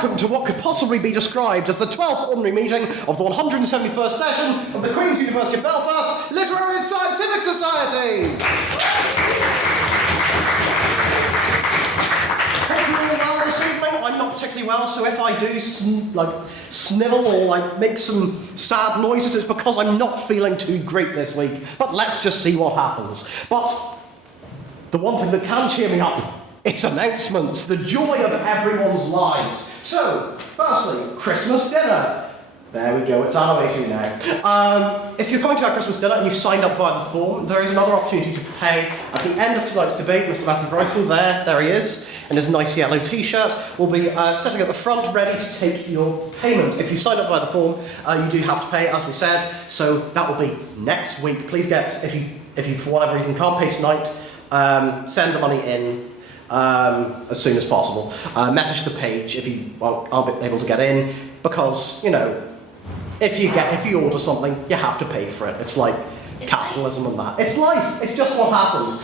welcome to what could possibly be described as the 12th ordinary meeting of the 171st session of the Queen's University of Belfast Literary and Scientific Society. Hope you're all well this evening. I'm not particularly well, so if I do snivel or make some sad noises, it's because I'm not feeling too great this week. But let's just see what happens. But the one thing that can cheer me up, it's announcements, the joy of everyone's lives. So, firstly, Christmas dinner. There we go, it's animating now. If you're coming to our Christmas dinner and you've signed up via the form, there is another opportunity to pay. At the end of tonight's debate, Mr. Matthew Brighton, there he is, in his nice yellow t-shirt, will be sitting at the front ready to take your payments. If you've signed up via the form, you do have to pay, as we said, so that will be next week. Please get, if you for whatever reason can't pay tonight, send the money in as soon as possible. Message the page if you aren't able to get in, because, you know, if you order something, you have to pay for it. It's like capitalism and that. It's life. It's just what happens.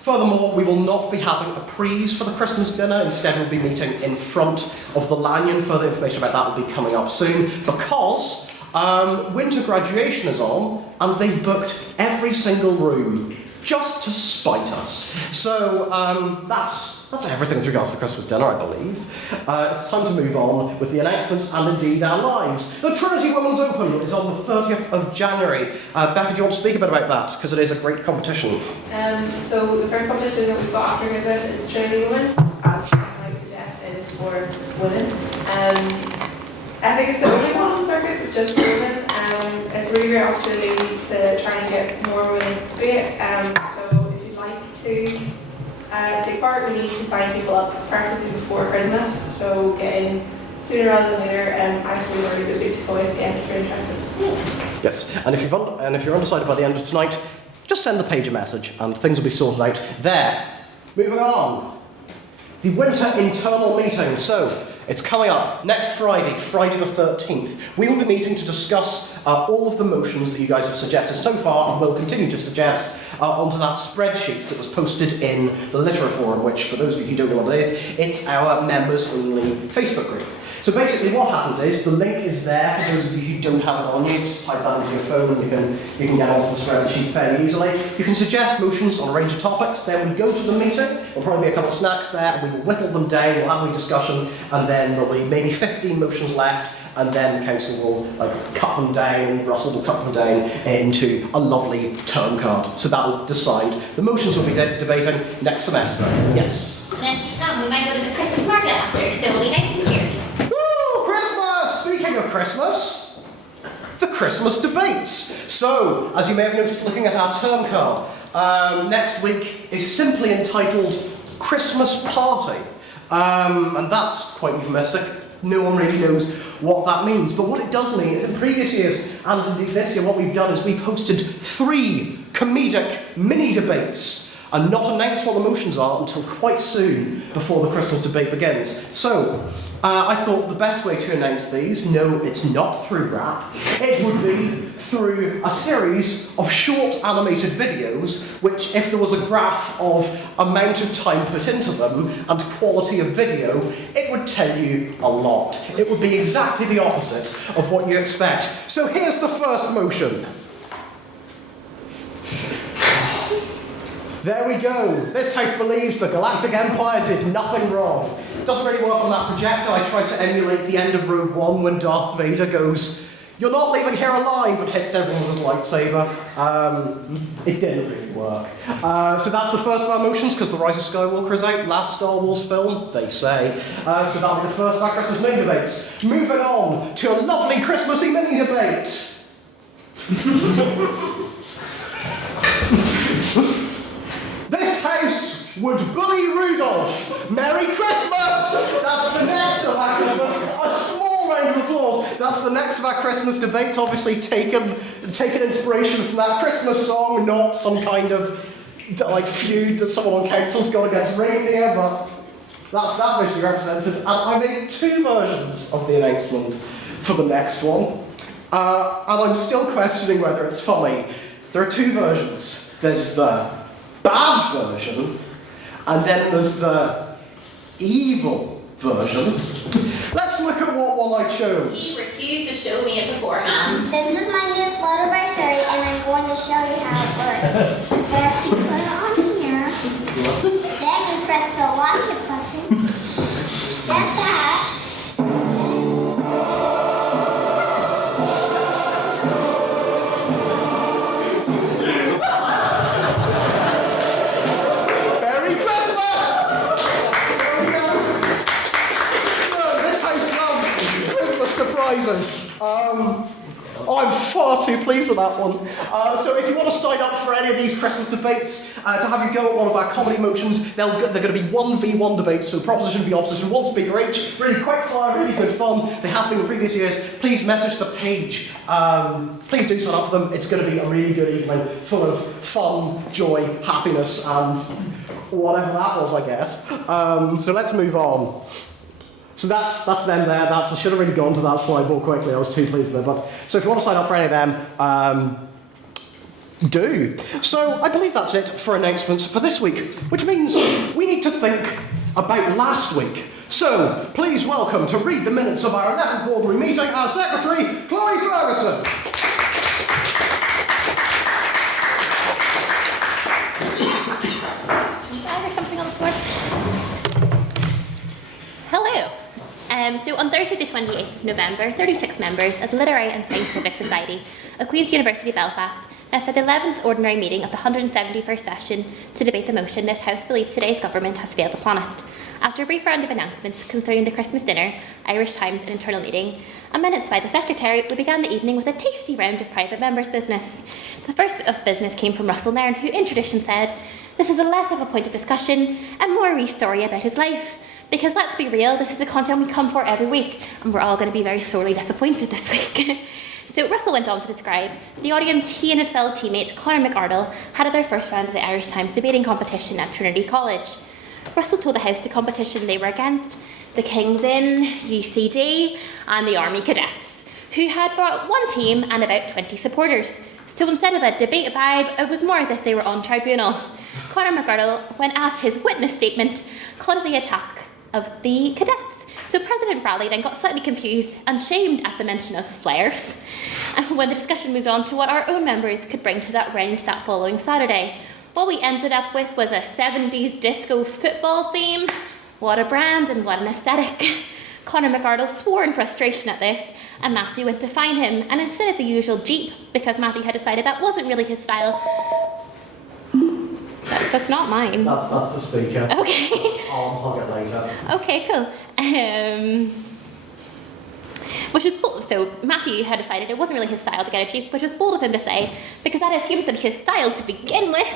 Furthermore, we will not be having a prise for the Christmas dinner. Instead, we'll be meeting in front of the Lanyon. Further information about that will be coming up soon, because winter graduation is on, and they've booked every single room just to spite us. So that's everything with regards to the Christmas dinner, I believe. It's time to move on with the announcements and indeed our lives. The Trinity Women's Open is on the 30th of January. Becca, do you want to speak a bit about that? Because it is a great competition. So the first competition that we've got after Christmas is Trinity Women's, as I suggest, it is for women. I think it's the only one on the circuit that's just for women. It's a really great opportunity to try and get more women to do it. So if you'd like to take part, we need to sign people up practically before Christmas. So get in sooner rather than later. Actually, already this week to go in again if you're interested. Yes, and if you're undecided by the end of tonight, just send the page a message and things will be sorted out there. Moving on. The winter internal meeting. So, it's coming up next Friday, Friday the 13th. We will be meeting to discuss all of the motions that you guys have suggested so far and will continue to suggest onto that spreadsheet that was posted in the Literary Forum, which, for those of you who don't know what it is, it's our members-only Facebook group. So basically what happens is, the link is there for those of you who don't have it on you. Just type that into your phone and you can get onto the spreadsheet fairly easily. You can suggest motions on a range of topics, then we go to the meeting, there'll probably be a couple of snacks there, and we will whittle them down, we'll have a discussion, and then there'll be maybe 15 motions left, and then the council will cut them down, Russell will cut them down into a lovely term card. So that will decide the motions we'll be debating next semester. Yes? Then we might go to the Christmas market after, so it'll be nice and cheery. Speaking of Christmas, the Christmas debates. So, as you may have noticed looking at our term card, next week is simply entitled Christmas Party. And that's quite euphemistic. No one really knows what that means. But what it does mean is in previous years, and indeed this year, what we've done is we've hosted 3 comedic mini-debates and not announced what the motions are until quite soon before the Christmas debate begins. So, I thought the best way to announce these, no, it's not through rap, it would be through a series of short animated videos, which, if there was a graph of amount of time put into them and quality of video, it would tell you a lot. It would be exactly the opposite of what you expect. So here's the first motion. There we go. This house believes the Galactic Empire did nothing wrong. It doesn't really work on that projector. I tried to emulate the end of Rogue One when Darth Vader goes, "You're not leaving here alive," and hits everyone with his lightsaber. It didn't really work. So that's the first of our motions, because The Rise of Skywalker is out, last Star Wars film, they say. So that'll be the first of our Christmas mini debates. Moving on to a lovely Christmassy mini debate. This house would bully Rudolph. Merry Christmas! That's the next of our Christmas. A small round of applause. That's the next of our Christmas debates. Obviously taken inspiration from that Christmas song, not some kind of feud that someone on council's got against reindeer, but that's that visually represented. And I made 2 versions of the announcement for the next one. And I'm still questioning whether it's funny. There are 2 versions. There's the bad version, and then there's the evil version. Let's look at what one I chose. He refused to show me it beforehand. This is my new photo by Siri, and I'm going to show you how it works. First, you put it on here. Then you press the watch it button. That's that. Merry Christmas! There we go. So, this house loves Christmas surprises. I'm far too pleased with that one. So if you want to sign up for any of these Christmas debates, to have you go at one of our comedy motions, they're going to be 1v1 debates, so proposition v opposition, one speaker each, really quick fire, really good fun. They have been in previous years. Please message the page. Please do sign up for them. It's going to be a really good evening, full of fun, joy, happiness, and whatever that was, I guess. So let's move on. So that's them there. I should have really gone to that slide more quickly. I was too pleased with it. But so if you want to sign up for any of them, do. So I believe that's it for announcements for this week, which means we need to think about last week. So please welcome to read the minutes of our 11th ordinary meeting our Secretary, Chloe Ferguson. Or something on the floor. Hello. So on Thursday the 28th of November, 36 members of the Literary and Scientific Society of Queen's University Belfast met for the 11th ordinary meeting of the 171st session to debate the motion this House believes today's government has failed the planet. After a brief round of announcements concerning the Christmas dinner, Irish Times and internal meeting, and minutes by the Secretary, we began the evening with a tasty round of private members' business. The first bit of business came from Russell Nairn, who in tradition said, "This is less of a point of discussion and more a wee story about his life. Because let's be real, this is the content we come for every week, and we're all going to be very sorely disappointed this week." So Russell went on to describe the audience he and his fellow teammate Conor McArdle had at their first round of the Irish Times debating competition at Trinity College. Russell told the House the competition they were against, the Kings Inn, UCD, and the Army Cadets, who had brought one team and about 20 supporters. So instead of a debate vibe, it was more as if they were on tribunal. Conor McArdle, when asked his witness statement, called it the attack of the cadets. So President Bradley then got slightly confused and shamed at the mention of flares. And when the discussion moved on to what our own members could bring to that round that following Saturday, what we ended up with was a 70s disco football theme. What a brand and what an aesthetic. Conor McArdle swore in frustration at this, and Matthew went to find him, and instead of the usual Jeep, because Matthew had decided that wasn't really his style. That's not mine. That's the speaker. Okay. I'll unplug it later. Okay, cool. Which was bold. So Matthew had decided it wasn't really his style to get a Jeep, which was bold of him to say, because that assumes that his style to begin with.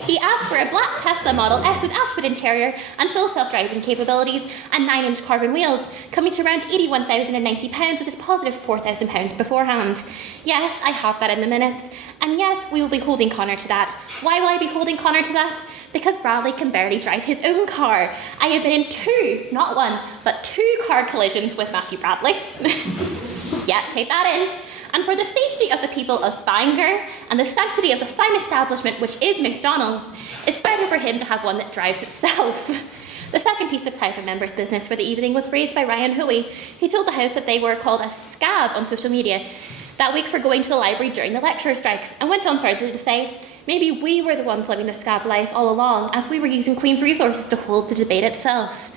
He asked for a black Tesla Model S with ashwood interior and full self-driving capabilities and 9-inch carbon wheels, coming to around £81,090 with a deposit of £4,000 beforehand. Yes, I have that in the minutes. And yes, we will be holding Conor to that. Why will I be holding Conor to that? Because Bradley can barely drive his own car. I have been in 2, not 1, but 2 car collisions with Matthew Bradley. Yeah, take that in. And for the safety of the people of Bangor and the sanctity of the fine establishment which is McDonald's, it's better for him to have one that drives itself. The second piece of private members' business for the evening was raised by Ryan Hoey. He told the House that they were called a scab on social media that week for going to the library during the lecturer strikes, and went on further to say, maybe we were the ones living the scab life all along, as we were using Queen's resources to hold the debate itself.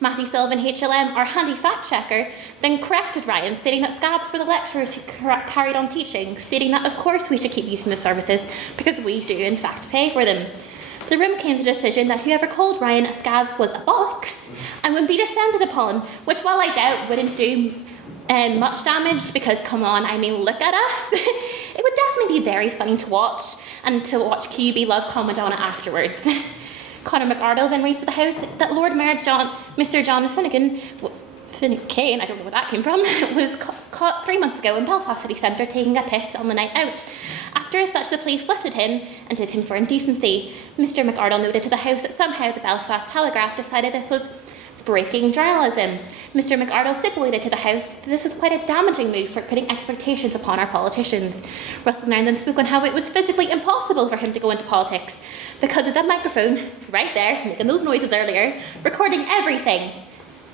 Matthew Sullivan, HLM, our handy fact-checker, then corrected Ryan, stating that scabs were the lecturers who carried on teaching, stating that of course we should keep using the services, because we do in fact pay for them. The room came to the decision that whoever called Ryan a scab was a bollocks, and would be descended upon, which while I doubt wouldn't do much damage, because come on, I mean look at us. It would definitely be very funny to watch, and to watch QB love Commandana afterwards. Conor McArdle then raised to the House that Lord Mayor Mr John Finnegan, I don't know where that came from, was caught 3 months ago in Belfast City Centre taking a piss on the night out. After as such the police lifted him and did him for indecency. Mr McArdle noted to the House that somehow the Belfast Telegraph decided this was breaking journalism. Mr McArdle stipulated to the House that this was quite a damaging move for putting expectations upon our politicians. Russell Nairn then spoke on how it was physically impossible for him to go into politics because of that microphone right there, making those noises earlier, recording everything.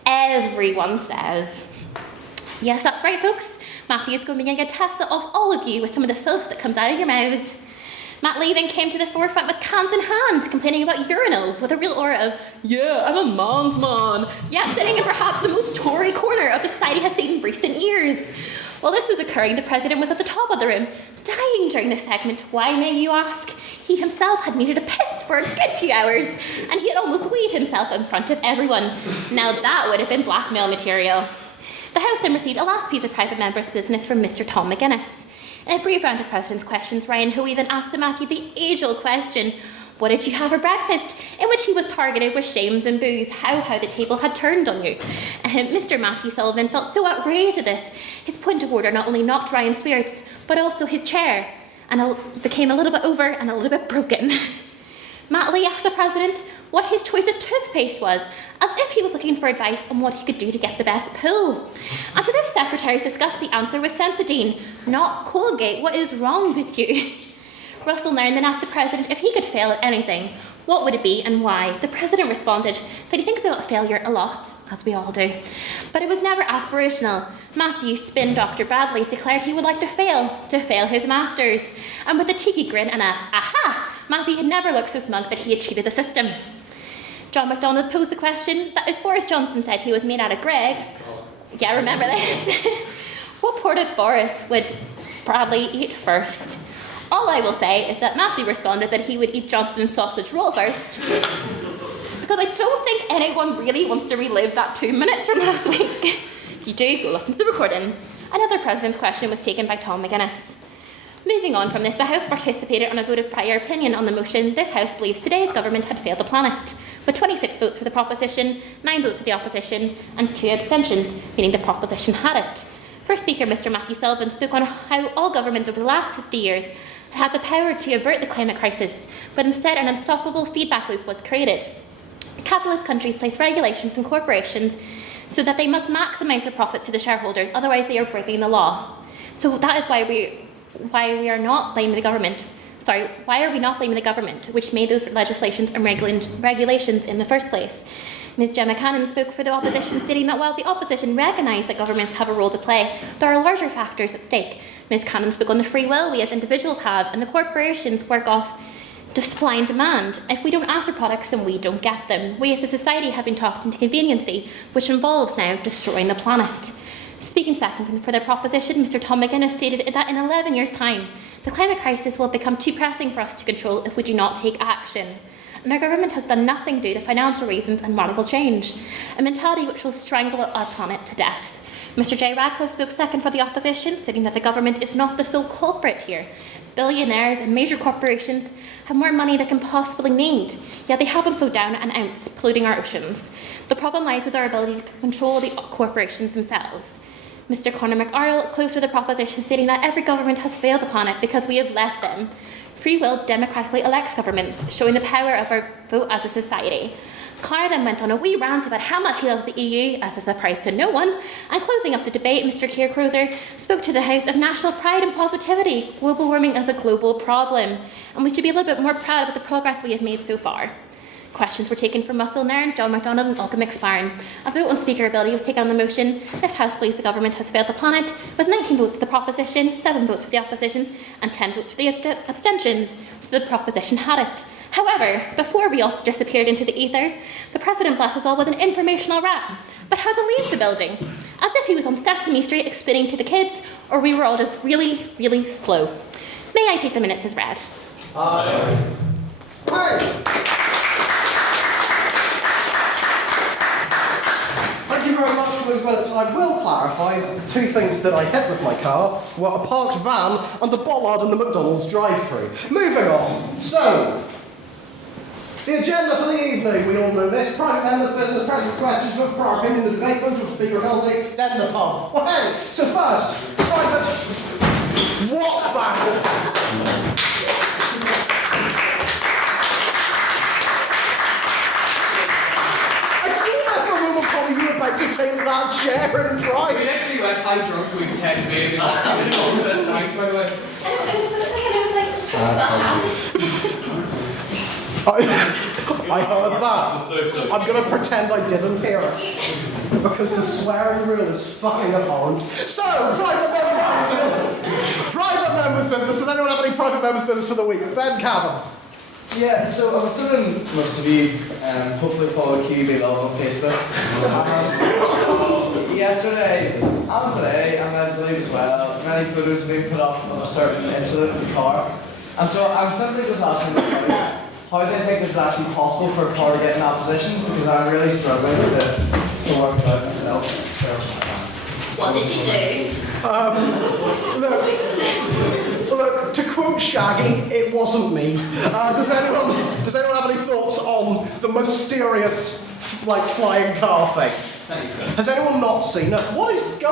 Everyone says. Yes, that's right, folks. Matthew is going to be getting a test of all of you with some of the filth that comes out of your mouths. Matt Lee then came to the forefront with cans in hand, complaining about urinals with a real aura of, yeah, I'm a man's man. Yeah, sitting in perhaps the most Tory corner of the society has seen in recent years. While this was occurring, the president was at the top of the room, dying during this segment. Why, may you ask? He himself had needed a piss for a good few hours, and he had almost weed himself in front of everyone. Now that would have been blackmail material. The House then received a last piece of private member's business from Mr. Tom McGuinness. In a brief round of President's questions, Ryan Hoey then asked Matthew the age-old question, what did you have for breakfast? In which he was targeted with shames and boos, how the table had turned on you. Mr. Matthew Sullivan felt so outraged at this, his point of order not only knocked Ryan's spirits, but also his chair, and became a little bit over and a little bit broken. Matt Lee asked the President what his choice of toothpaste was, as if he was looking for advice on what he could do to get the best pull. And to this, secretaries discussed the answer with Sensodyne, not Colgate. What is wrong with you? Russell Nairn then asked the President if he could fail at anything, what would it be and why? The President responded that he thinks about failure a lot, as we all do. But it was never aspirational. Matthew's spin doctor Bradley declared he would like to fail his masters. And with a cheeky grin and a aha, Matthew had never looked so smug that he had cheated the system. John MacDonald posed the question that if Boris Johnson said he was made out of Greggs, yeah, remember this? What part of Boris would Bradley eat first? All I will say is that Matthew responded that he would eat Johnson's sausage roll first. Because I don't think anyone really wants to relive that 2 minutes from last week. If you do, go listen to the recording. Another President's question was taken by Tom McGuinness. Moving on from this, the House participated on a vote of prior opinion on the motion. This House believes today's government had failed the planet, with 26 votes for the proposition, 9 votes for the opposition, and 2 abstentions, meaning the proposition had it. First Speaker Mr. Matthew Sullivan spoke on how all governments over the last 50 years had the power to avert the climate crisis, but instead an unstoppable feedback loop was created. Capitalist countries place regulations on corporations so that they must maximise their profits to the shareholders, otherwise they are breaking the law. So that is why we are not blaming the government. Why are we not blaming the government, which made those legislations and regulations in the first place? Ms Gemma Cannon spoke for the opposition, stating that while the opposition recognise that governments have a role to play, there are larger factors at stake. Ms Cannon spoke on the free will we as individuals have, and the corporations work off supply and demand. If we don't ask for products, then we don't get them. We as a society have been talked into conveniency, which involves now destroying the planet. Speaking second for the proposition, Mr Tom McGuinness stated that in 11 years' time, the climate crisis will become too pressing for us to control if we do not take action. And our government has done nothing due to financial reasons and radical change, a mentality which will strangle our planet to death. Mr J Radcliffe spoke second for the opposition, stating that the government is not the sole culprit here. Billionaires and major corporations have more money than can possibly need, yet they haven't slowed down an ounce, polluting our oceans. The problem lies with our ability to control the corporations themselves. Mr Conor McArdle closed with a proposition stating that every government has failed the planet because we have let them. Free will democratically elects governments, showing the power of our vote as a society. Conor then went on a wee rant about how much he loves the EU, as a surprise to no one, and closing up the debate, Mr Keir Croser spoke to the House of national pride and positivity. Global warming is a global problem, and we should be a little bit more proud of the progress we have made so far. Questions were taken from Russell Nairn, John MacDonald and Olga McSparn. A vote on speakerability was taken on the motion. This House believes the government has failed the planet, with 19 votes for the proposition, 7 votes for the opposition, and 10 votes for the abstentions, so the proposition had it. However, before we all disappeared into the ether, the President blessed us all with an informational rap, but how to leave the building, as if he was on Sesame Street explaining to the kids, or we were all just really, really slow. May I take the minutes as read? Aye. Thank you very much for those minutes. I will clarify that the 2 things that I hit with my car were a parked van and the bollard in the McDonald's drive-thru. Moving on. So, the agenda for the evening, we all know this. Private members' business, present questions, vote for our opinion, the debate, vote for speakerability, then the pub. Well, hey, so first, private... What the... You were about to take that chair and drive. We actually went high drunk going to THB and that night, by the way. I heard that. I'm going to pretend I didn't hear it. Because the swearing rule is fucking abhorrent. So, private members' business. Private members' business. Does anyone have any private members' business for the week? Ben Cavan. Yeah, so I'm assuming most of you hopefully follow QB Love on Facebook. Yesterday and today, and I believe as well, many photos have been put up of a certain incident in the car. And so I'm simply just asking myself, how do they think this is actually possible for a car to get in that position? Because I'm really struggling to work it out myself. So, What did you do? Look, to quote Shaggy, it wasn't me. Does anyone have any thoughts on the mysterious, flying car thing? Has anyone not seen it? What is this?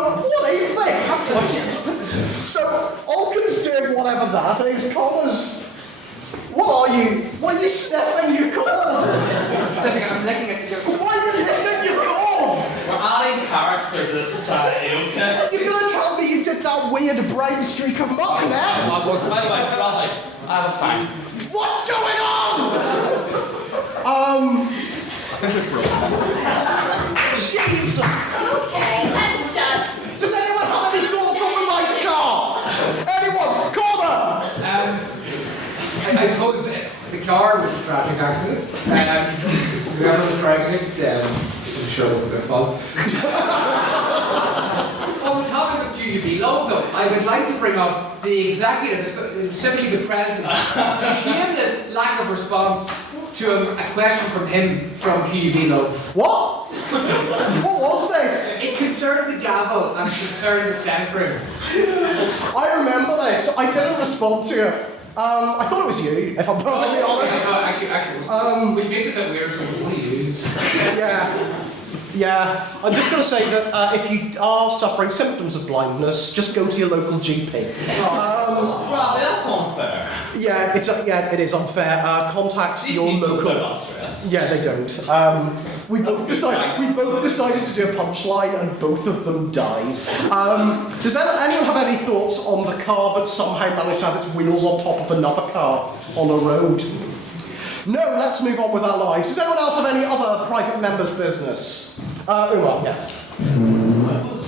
So, Olkin's doing whatever that is. Connor's... What are you? What are you sniffing your cord? I'm looking at your... Why are you licking your cord? We're adding character to the society, okay? You're gonna tell me you did that weird brain streak of muck next? By the way, Charlotte, I have a fact. What's going on? Jesus! Okay, let's just... Does anyone have any thoughts on the nice car? Anyone? Corner! I suppose the car was a tragic accident. Whoever was driving it, I'm sure it was their fault. On the topic of QUB love, though, I would like to bring up the executive, specifically the president, shameless lack of response to a question from him from QUB love. What? What was this? It concerned the gavel and it concerned the Senate room. I remember this. I didn't respond to it. I thought it was you, if I'm perfectly honest. Actually, which makes it a bit weird, so what do you use? Yeah. I'm just going to say that if you are suffering symptoms of blindness, just go to your local GP. Well, that's unfair. Yeah, it is unfair. Contact your local. Yeah, they don't. We both decided to do a punchline, and both of them died. Does anyone have any thoughts on the car that somehow managed to have its wheels on top of another car on a road? No, let's move on with our lives. Does anyone else have any other private members' business? Umar, yes. I was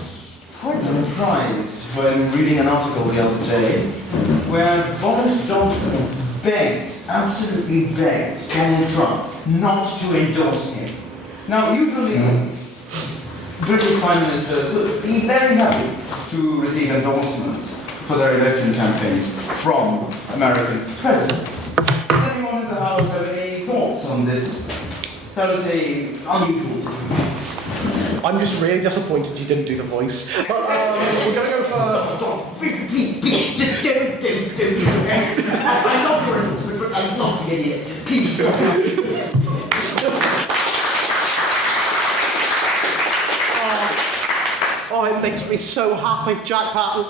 quite surprised when reading an article the other day where Boris Johnson absolutely begged Donald Trump not to endorse him. Now, usually, British Prime Ministers would be very happy to receive endorsements for their election campaigns from American presidents. Does anyone in the House have any thoughts on this, shall we say, unusual situation? I'm just really disappointed you didn't do the voice. But we're going to go for... Please, just don't. I love your endorsement, but I love the idiot. Please stop. Oh, it makes me so happy, Jack Patton.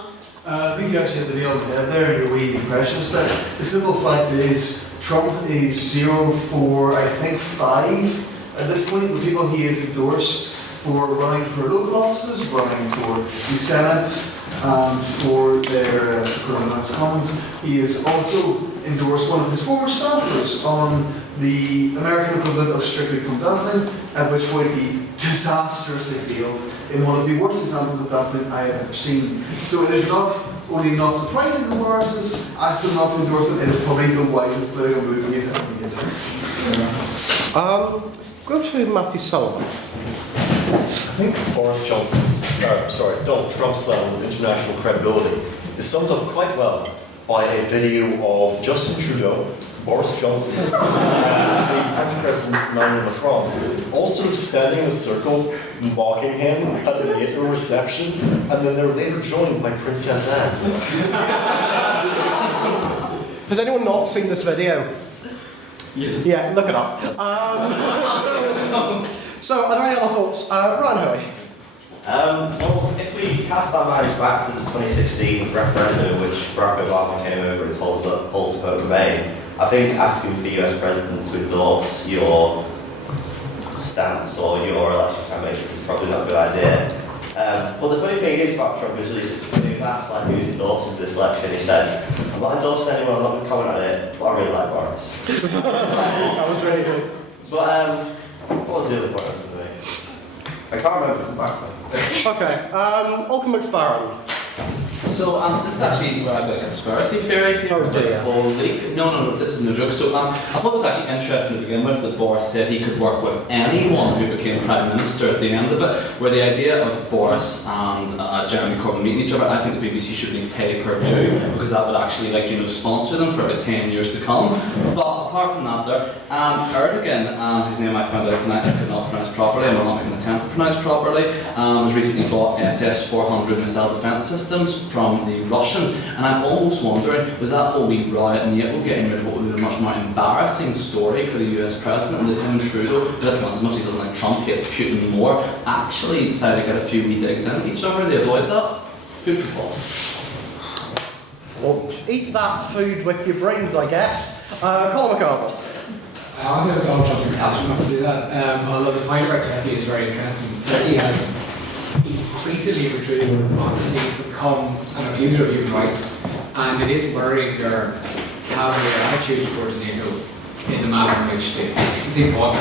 I think you actually hit the nail on the head there in your wee impressions there. The simple fact is, Trump is 0 for, I think, 5 at this point, with people he has endorsed for running for local offices, running for the Senate, for their House of Commons. He has also endorsed one of his former staffers on the American equivalent of Strictly Come Dancing, at which point he disastrously failed in one of the worst examples of dancing I have ever seen. So it is not only not surprising that Boris is asked him not to endorse him, it is probably the wisest political move he has ever made. Go to Matthew Sullivan. I think Donald Trump's level of international credibility is summed up quite well by a video of Justin Trudeau, Boris Johnson, and the French President Emmanuel Macron, all sort of standing in a circle, mocking him at an April reception, and then they were later joined by Princess Anne. Has anyone not seen this video? Yeah, look it up. So, are there any other thoughts? Ryan Hoey. Well, if we cast our minds back to the 2016 referendum in which Barack Obama came over and told us all to vote Remain, I think asking for US presidents to endorse your stance or your election campaign is probably not a good idea. But the funny thing is about Trump is when he asked who's endorsing this election, he said, I'm not endorsing anyone, I'm not going to comment on it, but I really like Boris. Boris. That was really good. But what was the other point I was going to make? I can't remember. Come back to me. Okay, Olcott McSparrow. So this is actually where I've got a conspiracy theory here. Oh dear. Holy, no, this is no joke. So I thought it was actually interesting to begin with that Boris said he could work with anyone who became Prime Minister at the end of it, where the idea of Boris and Jeremy Corbyn meeting each other, I think the BBC should be pay per view, because that would actually sponsor them for about 10 years to come. But apart from that there, Erdogan, whose name I found out tonight I could not pronounce properly, and will not make an attempt to pronounce properly, was recently bought SS-400 missile defence systems from the Russians, and I'm almost wondering, was that whole wee riot in NATO getting rid of what would be a much more embarrassing story for the US President and Lieutenant Trudeau, just because as much as he doesn't like Trump, he hates Putin more, actually decided to get a few wee digs in each other to avoid that? Food for thought. Well, eat that food with your brains, I guess. Colin McCardle. I also don't want to catch enough to do that. Although the point about Turkey is very interesting. Turkey has increasingly retreated from democracy, become an abuser of human rights, and it is worrying their cavalier attitude towards NATO in the manner in which they bought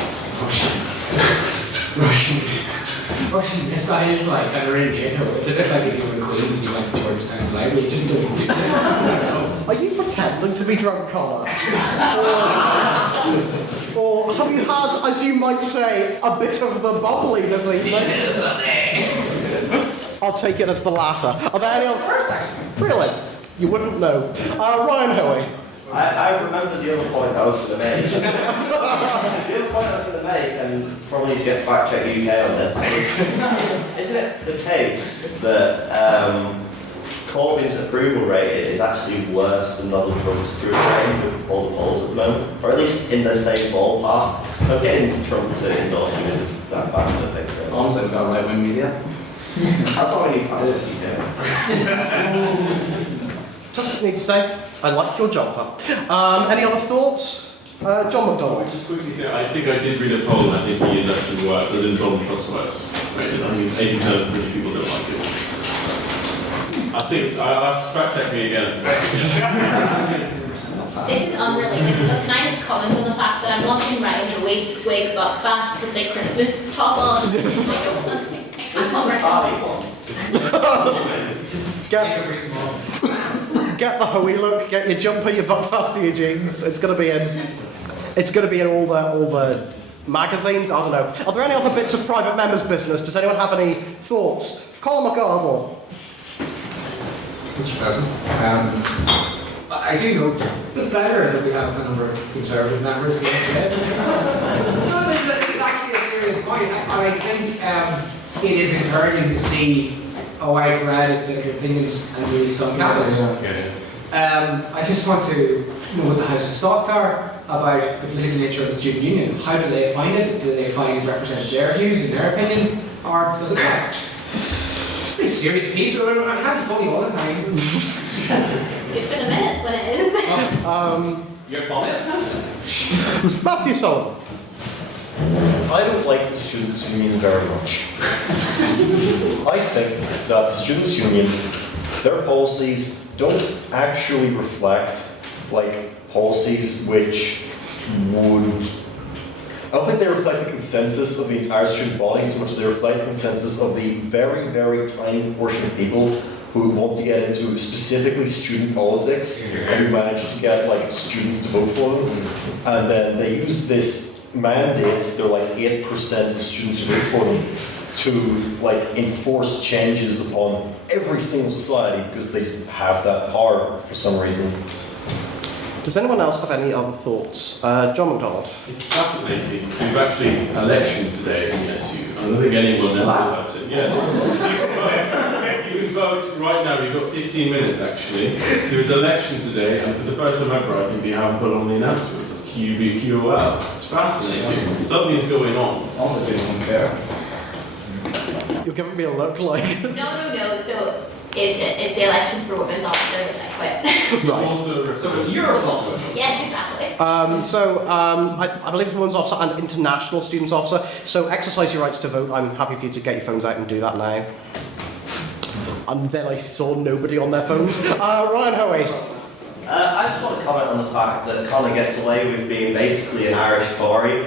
Russian missiles that are in NATO. It's a bit like if you were in Queens and you went to Georgetown Library, you just don't do that. Are you pretending to be drunk, Colin? Or have you had, as you might say, a bit of the bubbly this evening? I'll take it as the latter. Are there any other? Really? You wouldn't know. Ryan Hoey. I remember the other point I was going to make. The other point I was going to make, and probably need to get fact check UK on this. Isn't it the case that Corbyn's approval rating is actually worse than Donald Trump's approval rating with all the polls at the moment, or at least in the same ballpark? So getting Trump to endorse him isn't that bad, I think. Honestly, we've got right-wing media. That's all I need to Just need to say, I like your jumper. Any other thoughts? John McDonald. Just quickly say, I think I did read a poll, and I think he is actually worse, as in Donald Trump's worse. Right? I think it's 80% of British people don't like it. I think, I'll have to fact check me again. This is unrelated, but can I just comment on the fact that I'm watching Ryan Hoey squig but fast with the Christmas top on? This is a starting one. Get the Hoey look, get your jumper, your Buckfast, your jeans. It's gonna be in all the magazines. I don't know. Are there any other bits of private members' business? Does anyone have any thoughts? Colin McCardle. Mr. President, I do note with pleasure that we have a number of Conservative members here today. No, this is actually a serious point. I think it is encouraging to see a wide variety of political opinions and views on campus. I just want to know what the House's thoughts are about the political nature of the student union. How do they find it? Do they find it represents their views and their opinion? Or does it not? Pretty serious piece, but I can't funny all the time. It's been a minute when it is. You're funny at times. Matthew Sullivan. I don't like the Students' Union very much. I think that the Students' Union, their policies don't actually reflect policies which would. I don't think they reflect the consensus of the entire student body so much as they reflect the consensus of the very, very tiny portion of people who want to get into specifically student politics and who manage to get students to vote for them. And then they use this mandate, they're 8% of students who vote for them, to enforce changes upon every single society because they have that power for some reason. Does anyone else have any other thoughts? John McDonald. It's fascinating. We've actually elections today in SU. I don't think anyone knows about it. Yes. You can vote right now. We've got 15 minutes actually. There's elections today, and for the first time ever, I think we haven't put on the announcements of QB, QOL. It's fascinating. Something's going on. Also, people don't care. You're giving me a look like. No. So it's the elections for women's officer, which I quit. Right. So it's your fault. Yes, exactly. I believe it's women's officer and international students officer. So exercise your rights to vote. I'm happy for you to get your phones out and do that now. And then I saw nobody on their phones. Ryan Hoey. I just want to comment on the fact that Conor gets away with being basically an Irish Tory.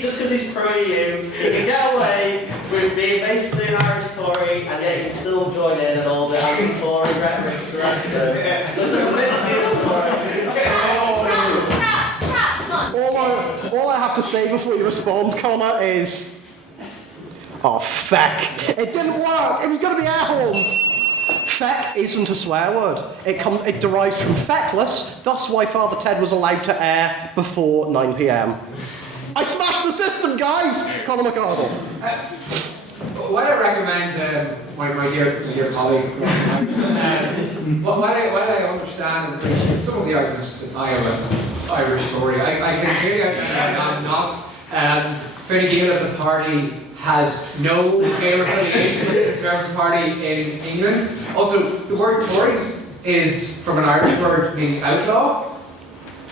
Just because he's pro-EU, he can get away with being basically an Irish Tory, and yet he can still join in and all the anti-Tory rhetoric and the rest of it. So there's a bit to be a Tory. All I have to say before you respond, Connor, is... Oh, feck. It didn't work. It was going to be air horns. Feck isn't a swear word. It derives from feckless, thus why Father Ted was allowed to air before 9 p.m. I smashed the system, guys! Conor McArdle. What I recommend, my dear colleague, while I understand and appreciate some of the arguments that I am an Irish Tory, I can clearly understand I'm not. Fine Gael as a party has no clear affiliation with the Conservative Party in England. Also, the word Tory is from an Irish word meaning outlaw,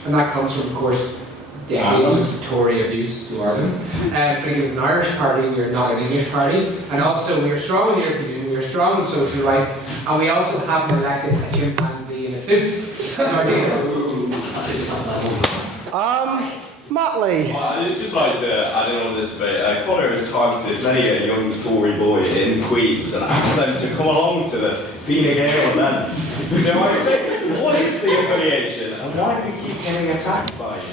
and that comes from, of course, decades of Tory abuse to Ireland. Fine Gael is an Irish party, we are not an English party, and also we are strong in the European Union, we are strong in social rights, and we also haven't elected a chimpanzee in a suit. That's our deal. Matt Lee. I'd just like to add in on this bit. Conor has targeted many a young Tory boy in Queens and asked them to come along to the Fine Gael events. So I say, what is the affiliation and why do we keep getting attacked by it?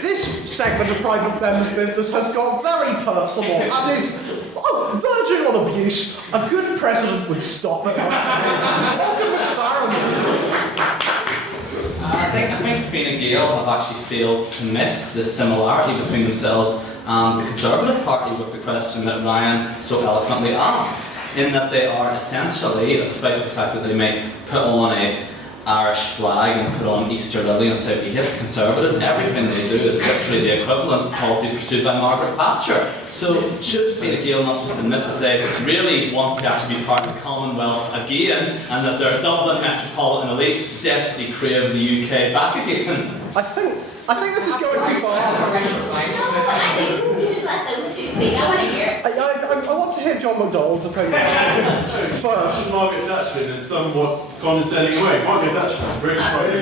This segment of private members' business has got very personal and is verging on abuse. A good president would stop it. Welcome experiment. I think Fine Gael have actually failed to miss the similarity between themselves and the Conservative Party with the question that Ryan so eloquently asked, in that they are essentially, despite the fact that they may put on a Irish flag and put on Easter Lily and say we hate the Conservatives, everything they do is literally the equivalent to policies pursued by Margaret Thatcher. So should Fine Gael not just admit that they really want to actually be part of the Commonwealth again, and that their Dublin metropolitan elite desperately crave the UK back again? I think this is going too far. I think we should let those two speak. I want to hear. I want to hear John McDonald's opinion first. Margaret Thatcher in a somewhat condescending way. Margaret Thatcher is a British party.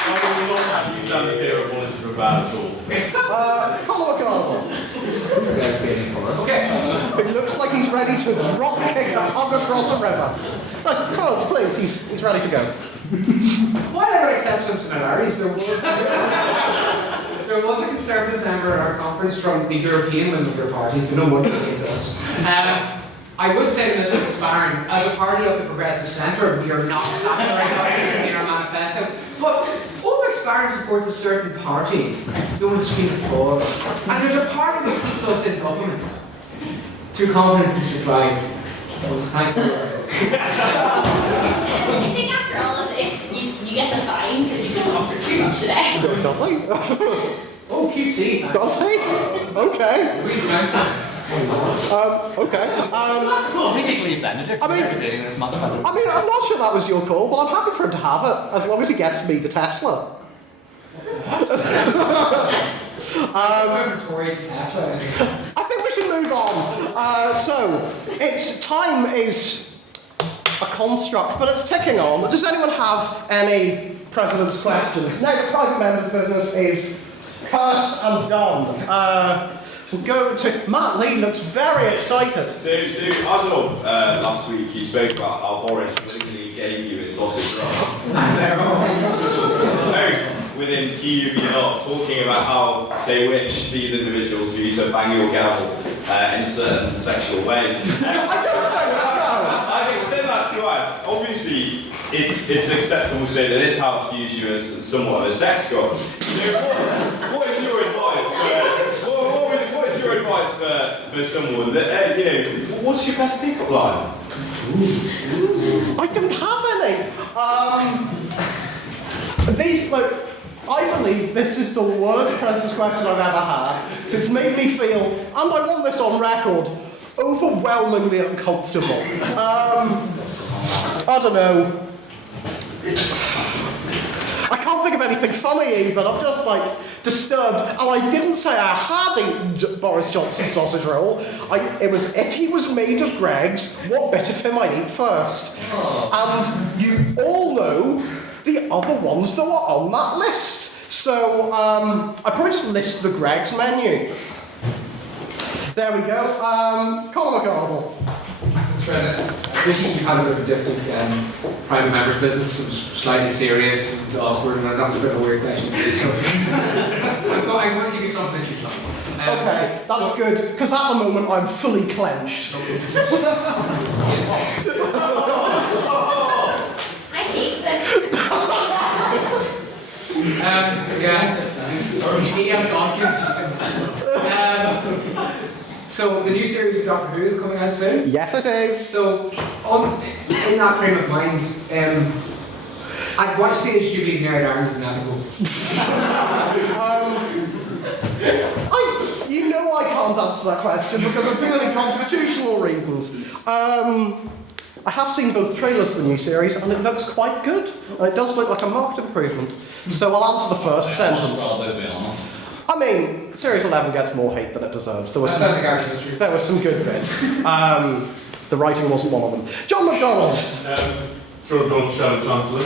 I will not have you stand here and want it for bad at all. Conor McArdle. Okay. It looks like he's ready to drop kick a hog across a river. Right, silence, please. He's ready to go. Whatever accept some similarities, there was a Conservative member at our conference from the European Women's Group Party, so no wonder they came to us. I would say to Mr. Fitzbarron, as a party of the progressive centre, we are not that right in our manifesto. But Fitzbarron supports a certain party. You want to speak for. And there's a party that keeps us in government. Through confidence and supply. Thank you. I think after all of this, you get the fine because you just offered too much today. Does he? Oh, QC. Does he? Okay. Okay. We just leave then. I'm not sure that was your call, but I'm happy for him to have it, as long as he gets me the Tesla. I think we should move on. Time is a construct, but it's ticking on. Does anyone have any President's questions? Now the private member's business is cursed and done. We'll go to Matt Lee. Looks very excited. So as of last week, you spoke about how Boris willingly gave you a sausage roll. And there are posts within QUBR talking about how they wish these individuals for you to bang your gavel in certain sexual ways. I don't think that, I'd extend that to ads. Obviously, it's acceptable to say that this house views you as somewhat of a sex god. What is your advice? What is your advice for someone that what's your best pickup line? I don't have any. I believe this is the worst President's question I've ever had. So it's made me feel, and I want this on record, overwhelmingly uncomfortable. I don't know. I can't think of anything funny even. I'm just like disturbed. And I didn't say I had eaten Boris Johnson's sausage roll. It was if he was made of Greggs, what bit of him I eat first. And you all know the other ones that were on that list. So I probably just list the Greggs menu. There we go. Conor McArdle. That's right. Usually you had a bit of a different private member's business. It was slightly serious and awkward, and that was a bit of a weird question to do. So I'm going to give you something that you like. Okay, that's good, because at the moment I'm fully clenched. I hate this. So the new series of Doctor Who is coming out soon. Yes, it is. So, in that frame of mind, at what stage do you believe Mary Ireland's inevitable? You know I can't answer that question because of purely constitutional reasons. I have seen both trailers for the new series and it looks quite good. And it does look like a marked improvement. So I'll answer the first sentence. Rather be honest. I mean, Series 11 gets more hate than it deserves. There were That sounds like there were some good bits. The writing wasn't one of them. John McDonald. George Bush, Shadow Chancellor.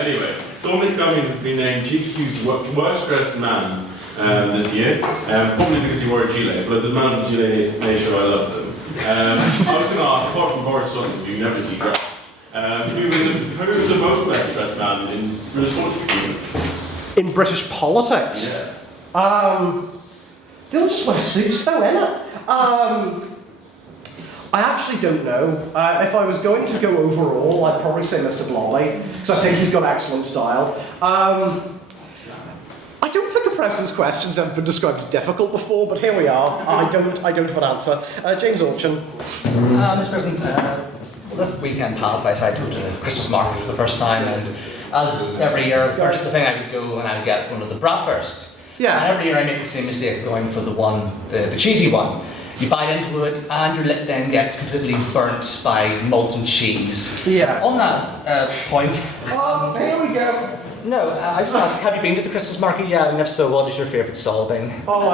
Anyway, Dominic Cummings has been named GQ's worst dressed man this year, probably because he wore a gilet, but as a man of the gilet nation, I love them. I was going to ask, apart from Boris Johnson, who you never see dressed, who was the most best dressed man in British politics? In British politics? Yeah. They'll just wear suits though, innit? I actually don't know. If I was going to go overall, I'd probably say Mr. Blobby, because I think he's got excellent style. I don't think a president's questions have been described as difficult before, but here we are. I don't have an answer. James Orchin. Mr. President, this weekend past, I decided to go to the Christmas market for the first time, and as every year, the first thing I would go and I would get one of the bratwurst. Yeah. And every year I make the same mistake of going for the cheesy one. You bite into it, and your lip then gets completely burnt by molten cheese. Yeah. On that point. Here we go. No, I just asked, have you been to the Christmas market yet? And if so, what is your favourite stall been? Oh,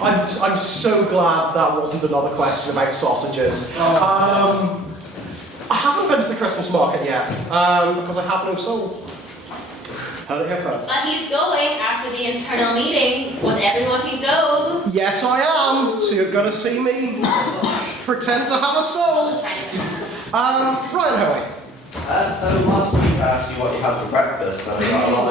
I'm so glad that wasn't another question about sausages. I haven't been to the Christmas market yet, because I have no soul. Heard it here first. But he's going after the internal meeting with everyone who goes. Yes, I am. So you're going to see me pretend to have a soul. Ryan Hoey. So last week I asked you what you had for breakfast, and I got a lot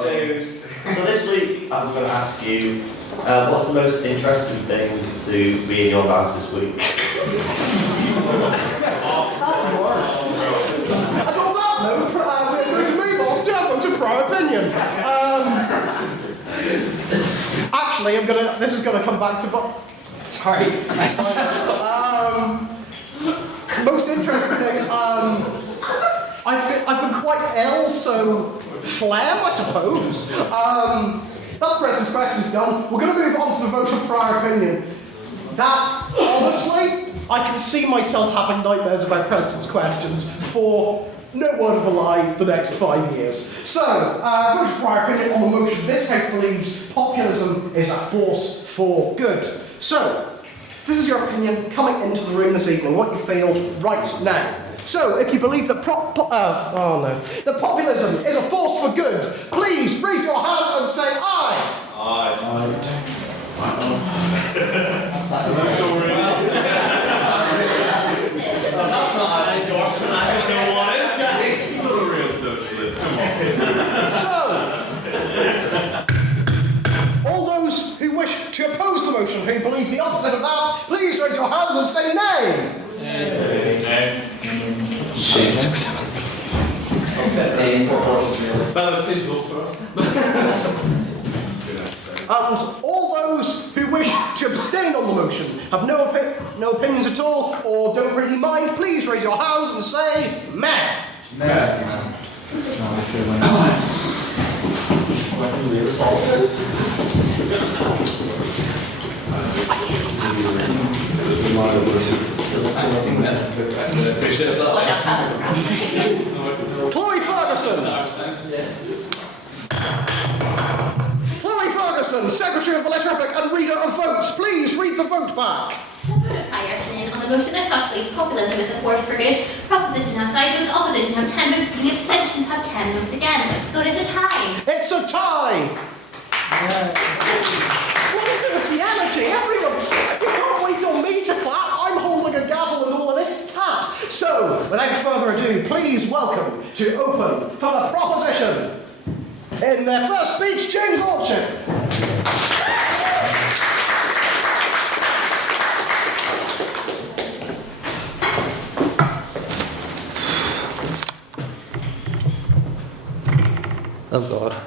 of news. So this week I'm going to ask you, what's the most interesting thing to be in your life this week? We're going to move on to prior opinion. Actually, this is going to come back to. Sorry. Most interesting thing. I've been quite ill, so phlegm, I suppose. That's President's questions done. We're going to move on to the vote of prior opinion. That, honestly, I can see myself having nightmares about President's questions for, no word of a lie, the next 5 years. So, vote of prior opinion on the motion. This House believes populism is a force for good. So, this is your opinion coming into the room this evening, what you feel right now. So, if you believe that that populism is a force for good, please raise your hand and say aye. Aye. That's not an endorsement, I don't know what is, guys. He's not a real socialist, come on. All those who wish to oppose the motion, who believe the opposite of that, please raise your hands and say nay. Bella, please vote for us. And all those who wish to abstain on the motion, have no opinions at all, or don't really mind, please raise your hands and say meh. Appreciate that. Thanks again. Chloe Ferguson, Secretary of the Letterific and Reader of Votes, please read the vote back. Hi, afternoon. On the motion discussed, please, populism is a force for good. Proposition have 5 votes, opposition have 10 votes, and the abstentions have 10 votes again. So it is a tie. It's a tie! What is it with the energy? Everyone, you can't wait on me to clap. I'm holding a gavel and all of this tat. So, without further ado, please welcome to open for the proposition. In their first speech, James Orchard. Oh God.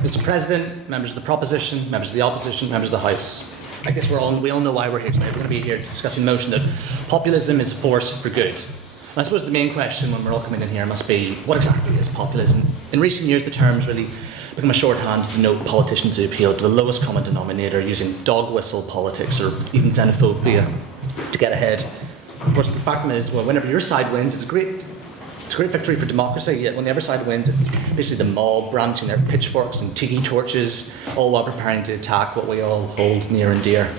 Mr. President, members of the proposition, members of the opposition, members of the House. I guess we all know why we're here tonight. We're going to be here discussing the motion that populism is a force for good. And I suppose the main question when we're all coming in here must be, what exactly is populism? In recent years, the term's really become a shorthand to denote politicians who appeal to the lowest common denominator using dog whistle politics or even xenophobia to get ahead. Of course, the fact is, well, whenever your side wins, it's a great victory for democracy, yet when the other side wins, it's basically the mob brandishing their pitchforks and tiki torches, all while preparing to attack what we all hold near and dear.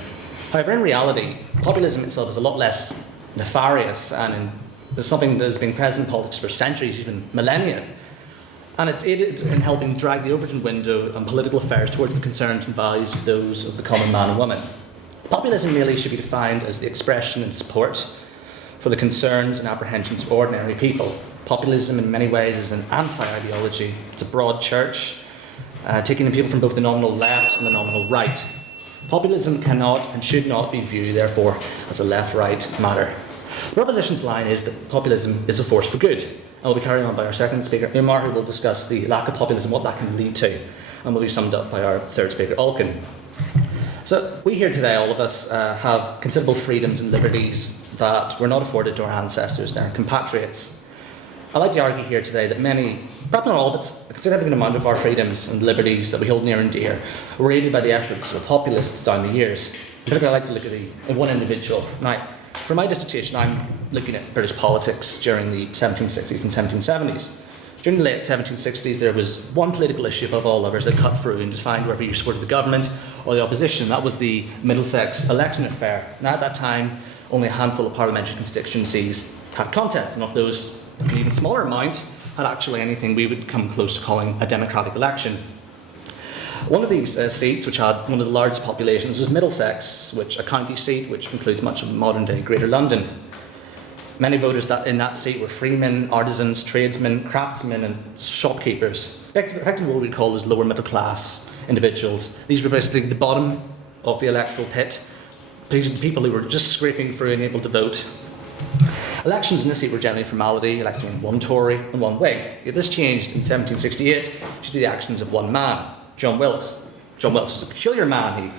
However, in reality, populism itself is a lot less nefarious and it's something that has been present in politics for centuries, even millennia. And it's aided in helping drag the Overton window on political affairs towards the concerns and values of those of the common man and woman. Populism really should be defined as the expression and support for the concerns and apprehensions of ordinary people. Populism in many ways is an anti-ideology. It's a broad church, taking in people from both the nominal left and the nominal right. Populism cannot and should not be viewed, therefore, as a left-right matter. The proposition's line is that populism is a force for good. And we'll be carried on by our second speaker, Umar, who will discuss the lack of populism, what that can lead to, and will be summed up by our third speaker, Alkin. So we here today, all of us, have considerable freedoms and liberties that were not afforded to our ancestors, their compatriots. I'd like to argue here today that many, perhaps not all, but a significant amount of our freedoms and liberties that we hold near and dear were aided by the efforts of populists down the years. Particularly, I like to look at one individual. Now, for my dissertation, I'm looking at British politics during the 1760s and 1770s. During the late 1760s, there was one political issue above all others that cut through and defined whether you supported the government or the opposition. That was the Middlesex election affair. Now, at that time, only a handful of parliamentary constituencies had contests, and of those, an even smaller amount had actually anything we would come close to calling a democratic election. One of these seats, which had one of the largest populations, was Middlesex, which a county seat which includes much of modern-day Greater London. Many voters in that seat were freemen, artisans, tradesmen, craftsmen and shopkeepers, effectively what we call as lower middle class individuals. These were basically the bottom of the electoral pit, people who were just scraping through and able to vote. Elections in this seat were generally a formality, electing one Tory and one Whig. Yet this changed in 1768 due to the actions of one man, John Wilkes. John Wilkes was a peculiar man. He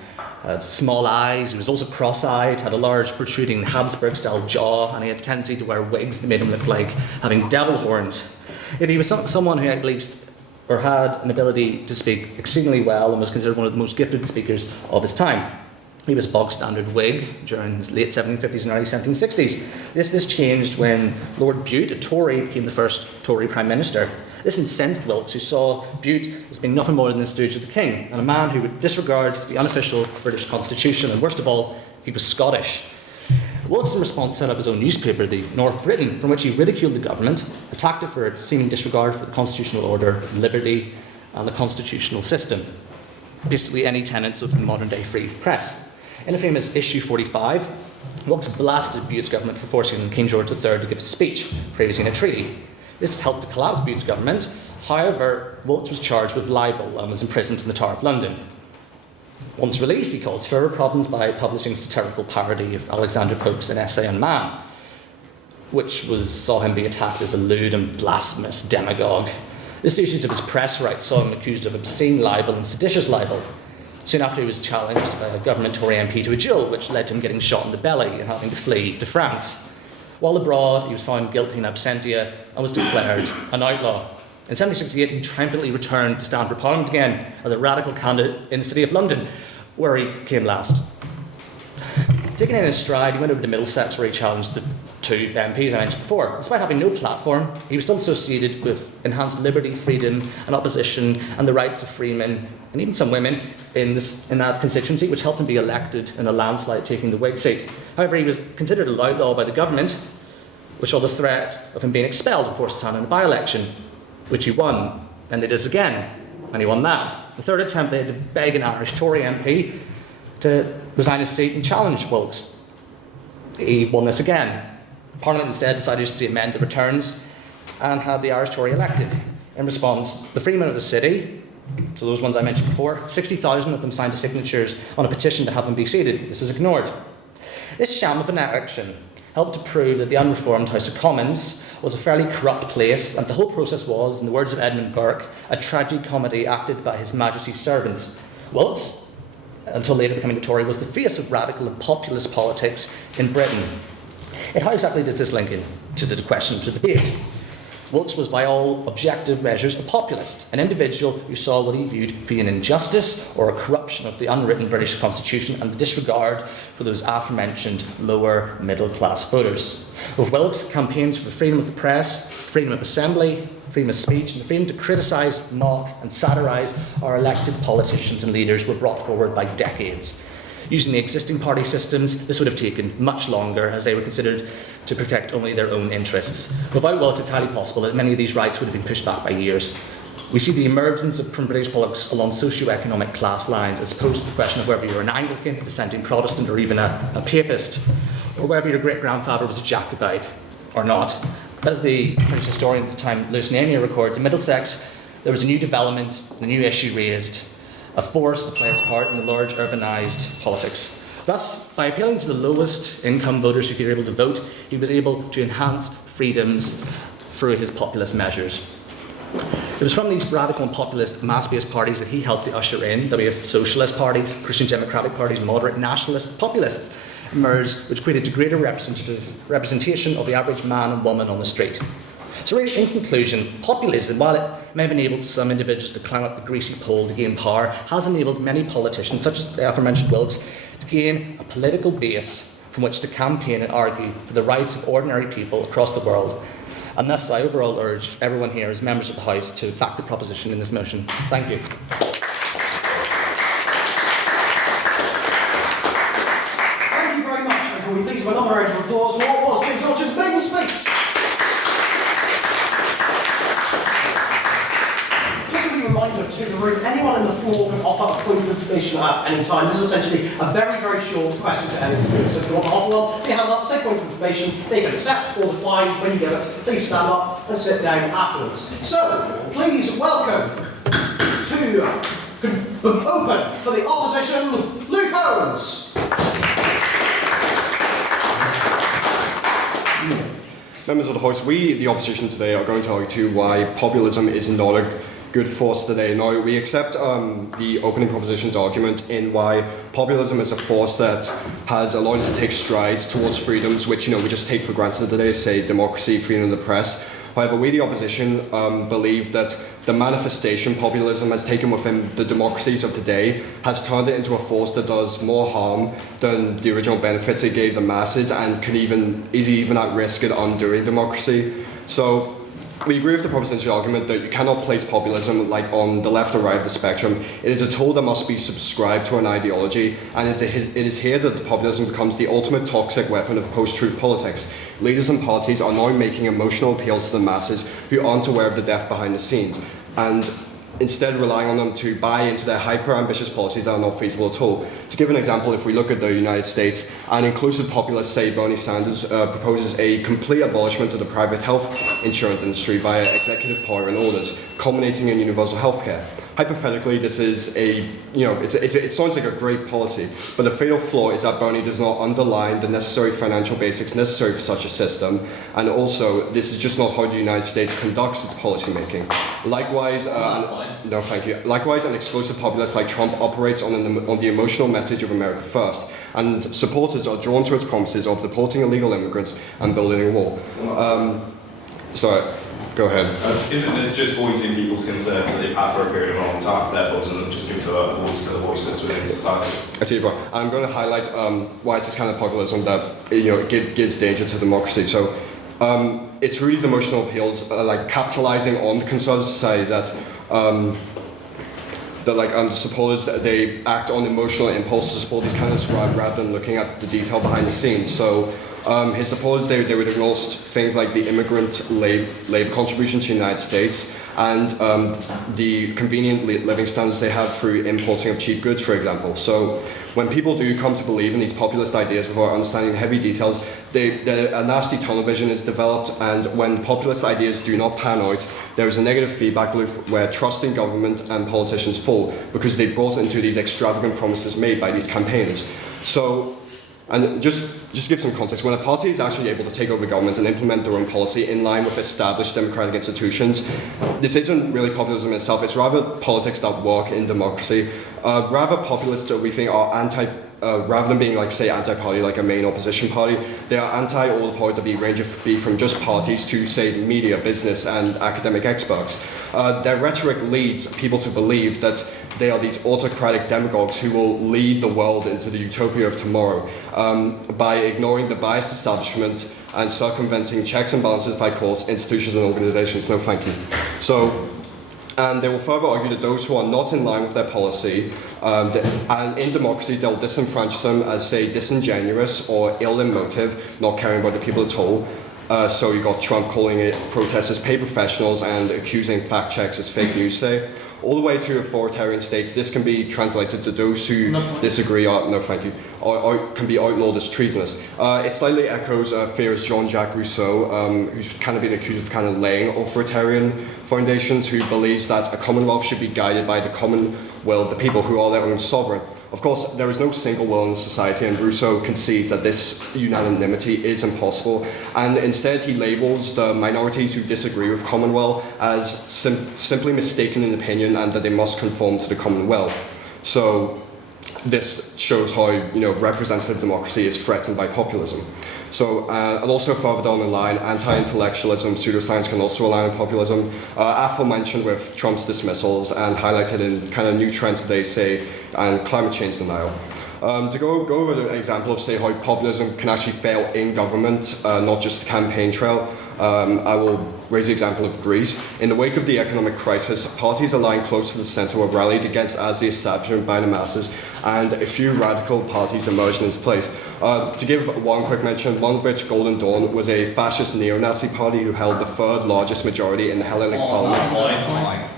had small eyes, he was also cross-eyed, had a large protruding Habsburg-style jaw, and he had a tendency to wear wigs that made him look like having devil horns. Yet he was someone who at least had an ability to speak exceedingly well and was considered one of the most gifted speakers of his time. He was bog standard Whig during the late 1750s and early 1760s. This changed when Lord Bute, a Tory, became the first Tory Prime Minister. This incensed Wilkes, who saw Bute as being nothing more than the stooge of the king, and a man who would disregard the unofficial British constitution, and worst of all, he was Scottish. Wilkes in response set up his own newspaper, the North Briton, from which he ridiculed the government, attacked it for its seeming disregard for the constitutional order, liberty, and the constitutional system. Basically any tenets of the modern day free press. In a famous issue 45, Wilkes blasted Bute's government for forcing King George III to give a speech, previously in a treaty. This helped to collapse Bute's government. However, Wilkes was charged with libel and was imprisoned in the Tower of London. Once released, he caused further problems by publishing a satirical parody of Alexander Pope's An Essay on Man, which saw him be attacked as a lewd and blasphemous demagogue. This issues of his press rights saw him accused of obscene libel and seditious libel. Soon after, he was challenged by a government Tory MP to a duel, which led to him getting shot in the belly and having to flee to France. While abroad, he was found guilty in absentia and was declared an outlaw. In 1768, he triumphantly returned to stand for Parliament again as a radical candidate in the City of London, where he came last. Taking in his stride, he went over to Middlesex, where he challenged the two MPs I mentioned before. Despite having no platform, he was still associated with enhanced liberty, freedom, and opposition, and the rights of freemen, and even some women in that constituency, which helped him be elected in a landslide, taking the Whig seat. However, he was considered an outlaw by the government, which saw the threat of him being expelled and forced to stand in a by-election, which he won. And they did this again, and he won that. The third attempt, they had to beg an Irish Tory MP to resign his seat and challenge Wilkes. He won this again. Parliament instead decided to amend the returns and had the Irish Tory elected. In response, the freemen of the city, so those ones I mentioned before, 60,000 of them signed the signatures on a petition to have them be seated. This was ignored. This sham of an election helped to prove that the unreformed House of Commons was a fairly corrupt place, and the whole process was, in the words of Edmund Burke, a tragicomedy acted by His Majesty's servants. Wilkes, until later becoming a Tory, was the face of radical and populist politics in Britain. And how exactly does this link into the question of the debate? Wilkes was, by all objective measures, a populist, an individual who saw what he viewed to be an injustice or a corruption of the unwritten British Constitution and the disregard for those aforementioned lower middle class voters. With Wilkes, campaigns for freedom of the press, freedom of assembly, freedom of speech, and the freedom to criticise, mock, and satirise our elected politicians and leaders were brought forward by decades. Using the existing party systems, this would have taken much longer, as they were considered to protect only their own interests. Without Wilkes, it's highly possible that many of these rights would have been pushed back by years. We see the emergence from British politics along socio-economic class lines, as opposed to the question of whether you're an Anglican, a dissenting Protestant, or even a Papist, or whether your great-grandfather was a Jacobite or not. As the British historian at the time, Lewis Namier, records, in Middlesex, there was a new development, a new issue raised, a force to play its part in the large urbanised politics. Thus, by appealing to the lowest income voters who were able to vote, he was able to enhance freedoms through his populist measures. It was from these radical and populist mass-based parties that he helped to usher in that we have socialist parties, Christian democratic parties, moderate nationalist populists emerged, which equated to greater representation of the average man and woman on the street. So really, in conclusion, populism, while it may have enabled some individuals to climb up the greasy pole to gain power, has enabled many politicians, such as the aforementioned Wilkes, to gain a political base from which to campaign and argue for the rights of ordinary people across the world. And thus, I overall urge everyone here, as members of the House, to back the proposition in this motion. Thank you. Thank you very much. And can we please have another round of applause for what was James Orchard's maiden speech? Reminder to the room, anyone in the floor can offer a point of information at any time. This is essentially a very, very short question to end speech. So if you want to offer one, put your hand up, say point of information, they can accept or decline. When you give it, please stand up and sit down afterwards. So, please welcome to open for the opposition, Luke Holmes. Members of the House, we, the opposition today, are going to argue why populism is not a good force today. Now, we accept the opening proposition's argument in why populism is a force that has allowed us to take strides towards freedoms which, we just take for granted today, say democracy, freedom of the press. However, we, the opposition, believe that the manifestation populism has taken within the democracies of today has turned it into a force that does more harm than the original benefits it gave the masses, and is even at risk at undoing democracy. So, we agree with the proposition's argument that you cannot place populism on the left or right of the spectrum. It is a tool that must be subscribed to an ideology, and it is here that the populism becomes the ultimate toxic weapon of post-truth politics. Leaders and parties are now making emotional appeals to the masses who aren't aware of the depth behind the scenes, and instead relying on them to buy into their hyper-ambitious policies that are not feasible at all. To give an example, if we look at the United States, an inclusive populist, say Bernie Sanders, proposes a complete abolishment of the private health insurance industry via executive power and orders, culminating in universal health care. Hypothetically, this is it sounds like a great policy, but the fatal flaw is that Bernie does not underline the necessary financial basics necessary for such a system, and also, this is just not how the United States conducts its policy making. Likewise, Likewise, an exclusive populist like Trump operates on the emotional message of America First, and supporters are drawn to its promises of deporting illegal immigrants and building a wall. Go ahead. Isn't this just voicing people's concerns that they've had for a period of a long time, therefore doesn't just give to a voice to the voiceless within society? I tell you what, I'm going to highlight why it's this kind of populism that gives danger to democracy. So it's really these emotional appeals, like capitalizing on the conservative society that the supporters, they act on emotional impulse to support these candidates rather than looking at the detail behind the scenes. So his supporters, they would ignore things like the immigrant labor contribution to the United States and the convenient living standards they have through importing of cheap goods, for example. So when people do come to believe in these populist ideas without understanding heavy details, a nasty tunnel vision is developed, and when populist ideas do not pan out, there is a negative feedback loop where trust in government and politicians fall because they bought into these extravagant promises made by these campaigners. So, and just give some context, when a party is actually able to take over government and implement their own policy in line with established democratic institutions, this isn't really populism itself, it's rather politics that work in democracy. Rather populists, we think, are rather than being anti-party, like a main opposition party, they are anti all the parties that range from just parties to, say, media, business and academic experts. Their rhetoric leads people to believe that they are these autocratic demagogues who will lead the world into the utopia of tomorrow by ignoring the biased establishment and circumventing checks and balances by courts, institutions and organizations. No, thank you. So, and they will further argue that those who are not in line with their policy, and in democracies they'll disenfranchise them as, say, disingenuous or ill in motive, not caring about the people at all. So you got Trump calling it protesters paid professionals and accusing fact checks as fake news, say. All the way to authoritarian states, this can be translated to those who disagree, or can be outlawed as treasonous. It slightly echoes fears Jean-Jacques Rousseau, who's kind of been accused of kind of laying authoritarian foundations, who believes that a commonwealth should be guided by the common will of the people who are their own sovereign. Of course, there is no single will in society, and Rousseau concedes that this unanimity is impossible, and instead he labels the minorities who disagree with Commonwealth as simply mistaken in opinion and that they must conform to the Commonwealth. So this shows how representative democracy is threatened by populism. So, and also further down the line, anti-intellectualism, pseudoscience can also align with populism. Aforementioned with Trump's dismissals and highlighted in kind of new trends today, say, and climate change denial. To go over an example of, say, how populism can actually fail in government, not just the campaign trail, I will raise the example of Greece. In the wake of the economic crisis, parties aligned close to the centre were rallied against as the establishment by the masses, and a few radical parties emerged in its place. To give one quick mention, one of which, Golden Dawn, was a fascist neo-Nazi party who held the third largest majority in the Hellenic Parliament.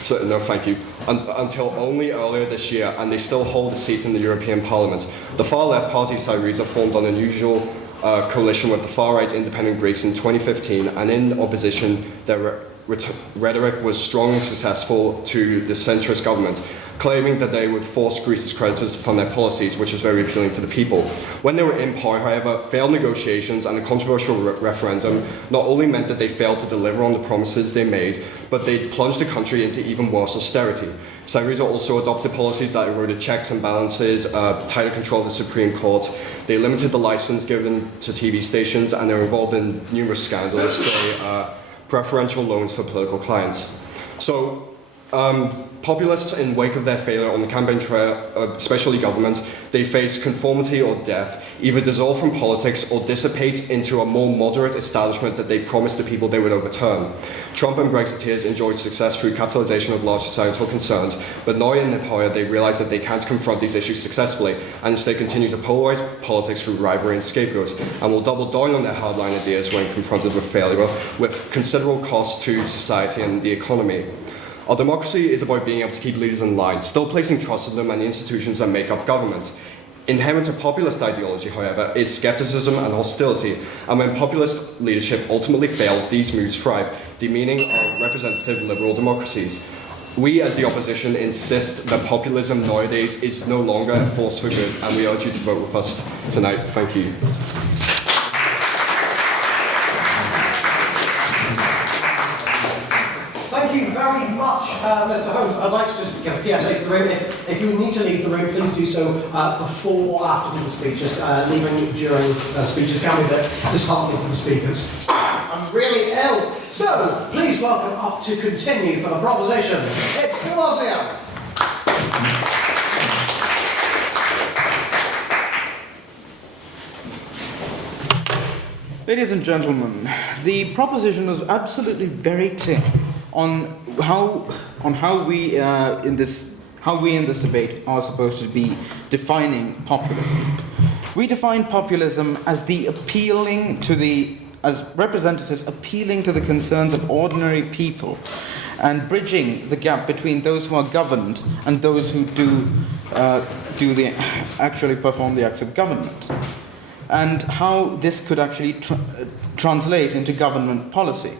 So, no, thank you. Until only earlier this year, and they still hold a seat in the European Parliament. The far-left party Syriza formed an unusual coalition with the far-right Independent Greece in 2015, and in opposition, their rhetoric was strongly successful to the centrist government, claiming that they would force Greece's creditors to fund their policies, which was very appealing to the people. When they were in power, however, failed negotiations and a controversial referendum not only meant that they failed to deliver on the promises they made, but they plunged the country into even worse austerity. Syriza also adopted policies that eroded checks and balances, tighter control of the Supreme Court. They limited the license given to TV stations, and they were involved in numerous scandals, say preferential loans for political clients. So, populists, in wake of their failure on the campaign trail, especially government, they face conformity or death, either dissolve from politics or dissipate into a more moderate establishment that they promised the people they would overturn. Trump and Brexiteers enjoyed success through capitalization of large societal concerns, but now in their power they realise that they can't confront these issues successfully, and instead continue to polarize politics through rivalry and scapegoats, and will double down on their hardline ideas when confronted with failure, with considerable cost to society and the economy. Our democracy is about being able to keep leaders in line, still placing trust in them and the institutions that make up government. Inherent to populist ideology, however, is skepticism and hostility, and when populist leadership ultimately fails, these moves thrive, demeaning our representative liberal democracies. We, as the opposition, insist that populism nowadays is no longer a force for good, and we urge you to vote with us tonight. Thank you. Thank you very much, Mr. Holmes. I'd like to just give a PSA to the room. If you need to leave the room, please do so before or after people's speeches. Leaving during speeches can be a bit disheartening for the speakers. I'm really ill. So, please welcome up to continue for the proposition. It's Colosio. Ladies and gentlemen, the proposition was absolutely very clear on how we in this debate are supposed to be defining populism. We define populism as as representatives appealing to the concerns of ordinary people and bridging the gap between those who are governed and those who actually perform the acts of government, and how this could actually translate into government policy.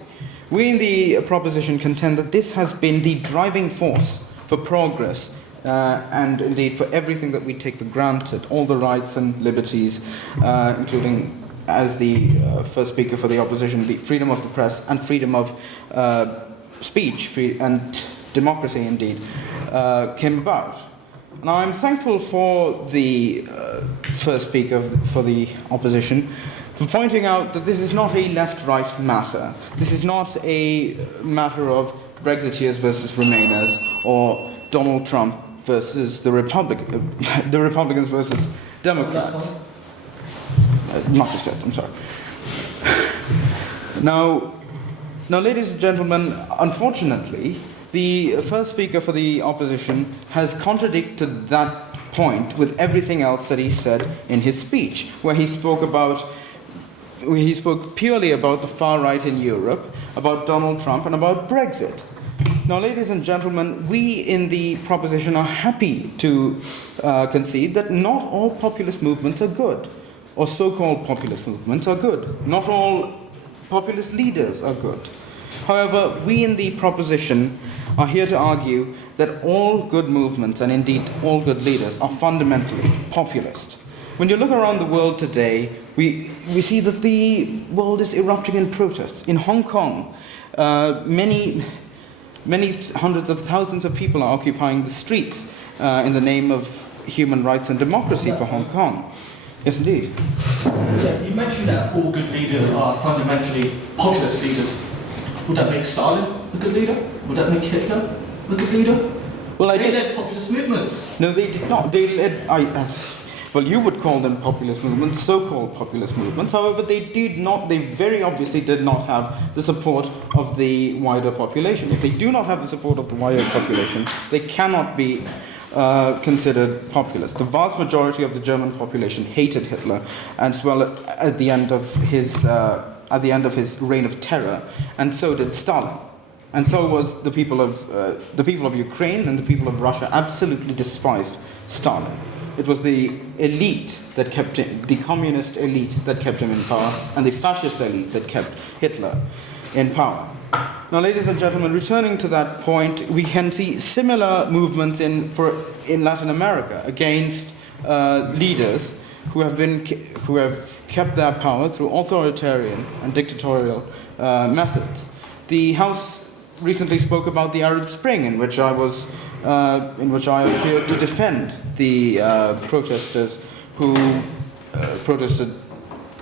We in the proposition contend that this has been the driving force for progress and indeed for everything that we take for granted, all the rights and liberties, including, as the first speaker for the opposition, the freedom of the press and freedom of speech and democracy indeed came about. Now, I'm thankful for the first speaker for the opposition for pointing out that this is not a left-right matter. This is not a matter of Brexiteers versus Remainers or Donald Trump versus the Republicans versus Democrats. Not just yet, I'm sorry. Now, ladies and gentlemen, unfortunately, the first speaker for the opposition has contradicted that point with everything else that he said in his speech, where he spoke purely about the far right in Europe, about Donald Trump, and about Brexit. Now, ladies and gentlemen, we in the proposition are happy to concede that not all populist movements are good, or so-called populist movements are good. Not all populist leaders are good. However, we in the proposition are here to argue that all good movements, and indeed all good leaders, are fundamentally populist. When you look around the world today, we see that the world is erupting in protests. In Hong Kong, many hundreds of thousands of people are occupying the streets in the name of human rights and democracy for Hong Kong. Yes, indeed. Yeah, you mentioned that all good leaders are fundamentally populist leaders. Would that make Stalin a good leader? Would that make Hitler a good leader? Well, they led populist movements. No, they did not. They led, well, you would call them populist movements, so-called populist movements. However, they very obviously did not have the support of the wider population. If they do not have the support of the wider population, they cannot be considered populist. The vast majority of the German population hated Hitler, as well at the end of his reign of terror, and so did Stalin, and so was the people of Ukraine, and the people of Russia absolutely despised Stalin. It was the elite that kept him, the communist elite that kept him in power, and the fascist elite that kept Hitler in power. Now, ladies and gentlemen, returning to that point, we can see similar movements in Latin America against leaders who have kept their power through authoritarian and dictatorial methods. The House recently spoke about the Arab Spring, in which I appeared to defend the protesters who protested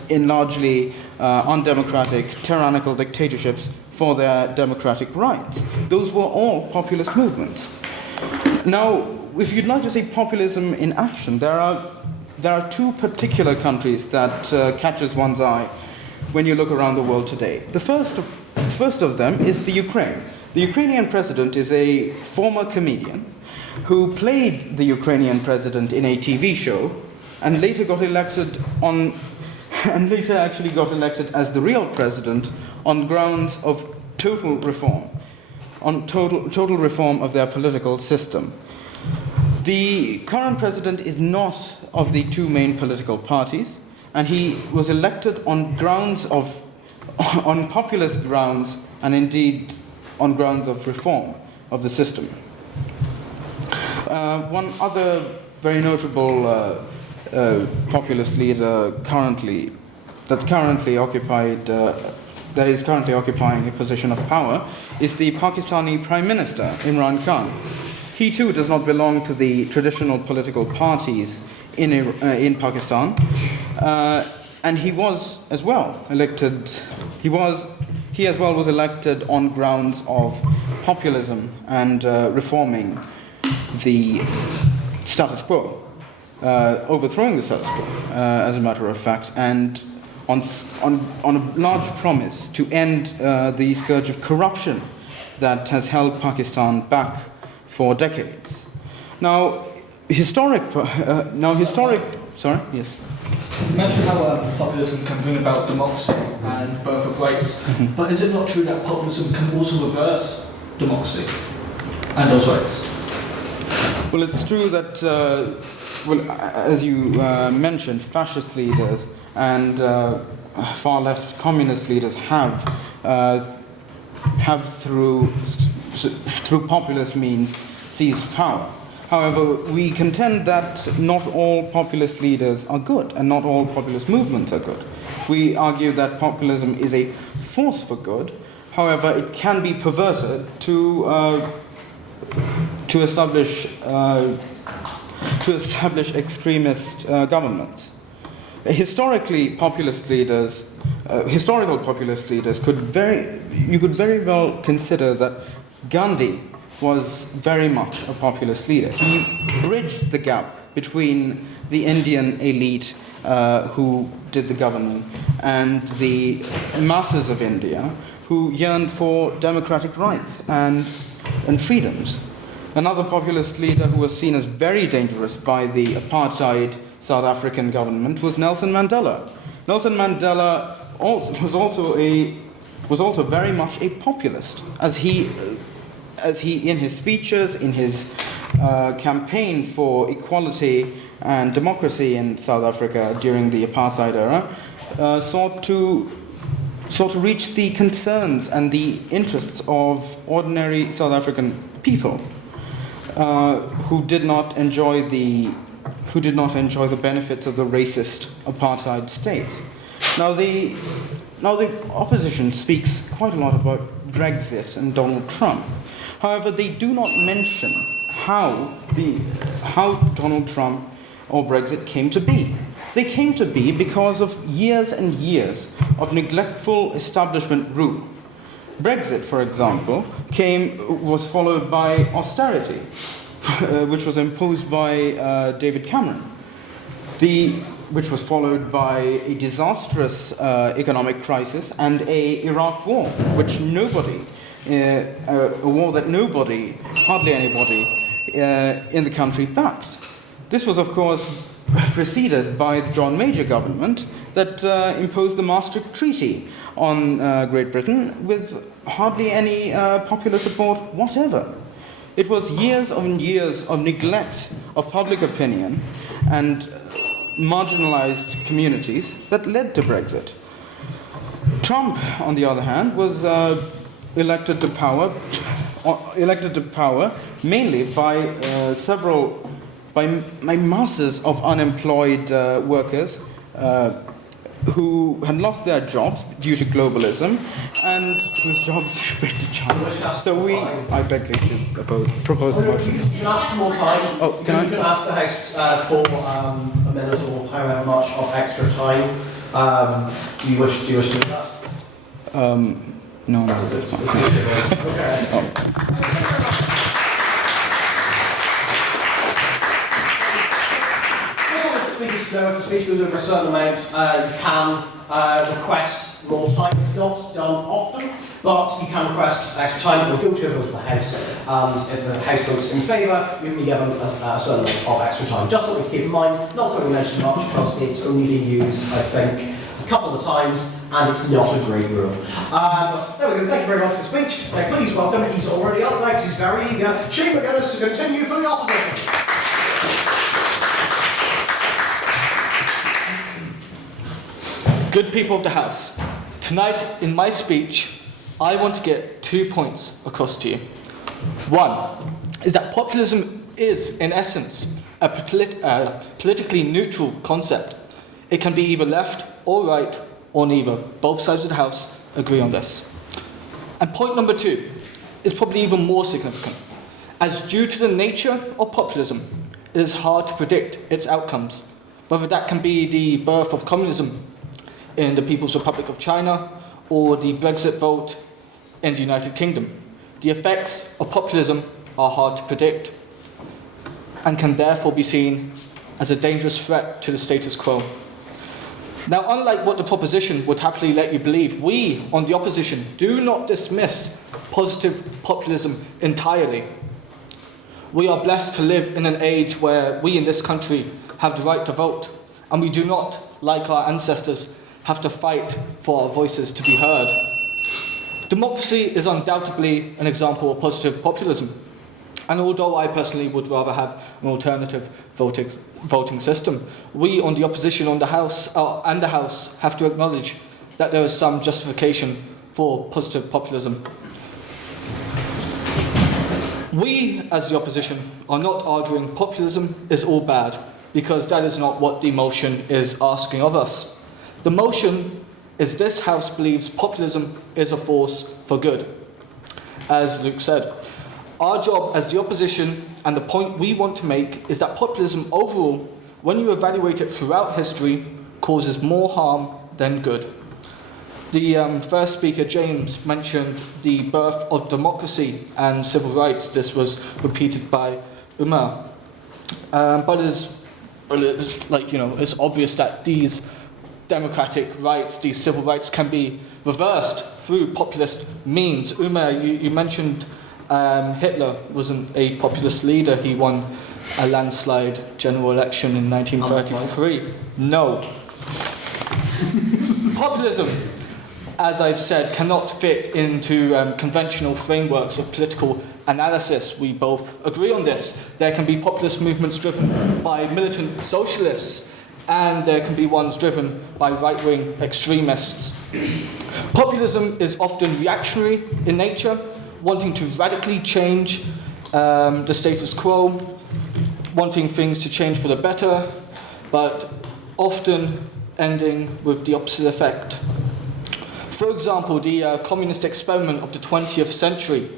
in largely undemocratic, tyrannical dictatorships for their democratic rights. Those were all populist movements. Now, if you'd like to see populism in action, there are two particular countries that catches one's eye when you look around the world today. The first of them is the Ukraine. The Ukrainian president is a former comedian who played the Ukrainian president in a TV show and later got elected as the real president on grounds of total reform of their political system. The current president is not of the two main political parties, and he was elected on populist grounds, and indeed on grounds of reform of the system. One other very notable populist leader that is currently occupying a position of power is the Pakistani Prime Minister, Imran Khan. He too does not belong to the traditional political parties in Pakistan, and he was as well elected. he as well was elected on grounds of populism and reforming the status quo, overthrowing the status quo, as a matter of fact, and on a large promise to end the scourge of corruption that has held Pakistan back for decades. Now, sorry, yes. You mentioned how populism can bring about democracy and birth of rights, but is it not true that populism can also reverse democracy and those rights? Well, it's true that, as you mentioned, fascist leaders and far-left communist leaders have through populist means seized power. However, we contend that not all populist leaders are good and not all populist movements are good. We argue that populism is a force for good. However, it can be perverted to establish extremist governments. Historical populist leaders you could very well consider that Gandhi was very much a populist leader. He bridged the gap between the Indian elite who did the governing and the masses of India who yearned for democratic rights and freedoms. Another populist leader who was seen as very dangerous by the apartheid South African government was Nelson Mandela. Nelson Mandela was also very much a populist, as he in his speeches, in his campaign for equality and democracy in South Africa during the apartheid era, sought to reach the concerns and the interests of ordinary South African people who did not enjoy the benefits of the racist apartheid state. Now the opposition speaks quite a lot about Brexit and Donald Trump. However, they do not mention how Donald Trump or Brexit came to be. They came to be because of years and years of neglectful establishment rule. Brexit, for example, was followed by austerity, which was imposed by David Cameron, which was followed by a disastrous economic crisis and a Iraq war, which a war that hardly anybody in the country backed. This was, of course, preceded by the John Major government that imposed the Maastricht Treaty on Great Britain with hardly any popular support whatever. It was years and years of neglect of public opinion and marginalized communities that led to Brexit. Trump, on the other hand, was elected to power mainly by masses of unemployed workers who had lost their jobs due to globalism and whose jobs went to China. So I beg to propose the motion. You can ask for more time. Oh, can You can ask the House for a minute or however much of extra time. Do you wish to do that? No, that's fine. If the speech goes over a certain amount, you can request more time. It's not done often, but you can request extra time. It will go to a vote of the House, and if the House votes in favour, you can be given a certain amount of extra time. Just something to keep in mind, not something to mention much, because it's only been used, I think, a couple of times, and it's not a great rule. But there we go, thank you very much for the speech. Now please welcome, he's already up next, he's very eager, Shane McGuinness to continue for the opposition. Good people of the House, tonight in my speech, I want to get 2 points across to you. One is that populism is, in essence, a politically neutral concept. It can be either left or right, or neither. Both sides of the House agree on this. And point number 2 is probably even more significant, as due to the nature of populism, it is hard to predict its outcomes, whether that can be the birth of communism in the People's Republic of China, or the Brexit vote in the United Kingdom. The effects of populism are hard to predict and can therefore be seen as a dangerous threat to the status quo. Now, unlike what the proposition would happily let you believe, we on the opposition do not dismiss positive populism entirely. We are blessed to live in an age where we in this country have the right to vote, and we do not, like our ancestors, have to fight for our voices to be heard. Democracy is undoubtedly an example of positive populism, and although I personally would rather have an alternative voting system, we on the opposition and the House have to acknowledge that there is some justification for positive populism. We, as the opposition, are not arguing populism is all bad, because that is not what the motion is asking of us. The motion is this House believes populism is a force for good. As Luke said, our job as the opposition, and the point we want to make, is that populism overall, when you evaluate it throughout history, causes more harm than good. The first speaker, James, mentioned the birth of democracy and civil rights. This was repeated by Umar. But it's obvious that these democratic rights, these civil rights, can be reversed through populist means. Umar, you mentioned Hitler wasn't a populist leader. He won a landslide general election in 1933. No. Populism, as I've said, cannot fit into conventional frameworks of political analysis. We both agree on this. There can be populist movements driven by militant socialists, and there can be ones driven by right-wing extremists. Populism is often reactionary in nature, wanting to radically change the status quo, wanting things to change for the better, but often ending with the opposite effect. For example, the communist experiment of the 20th century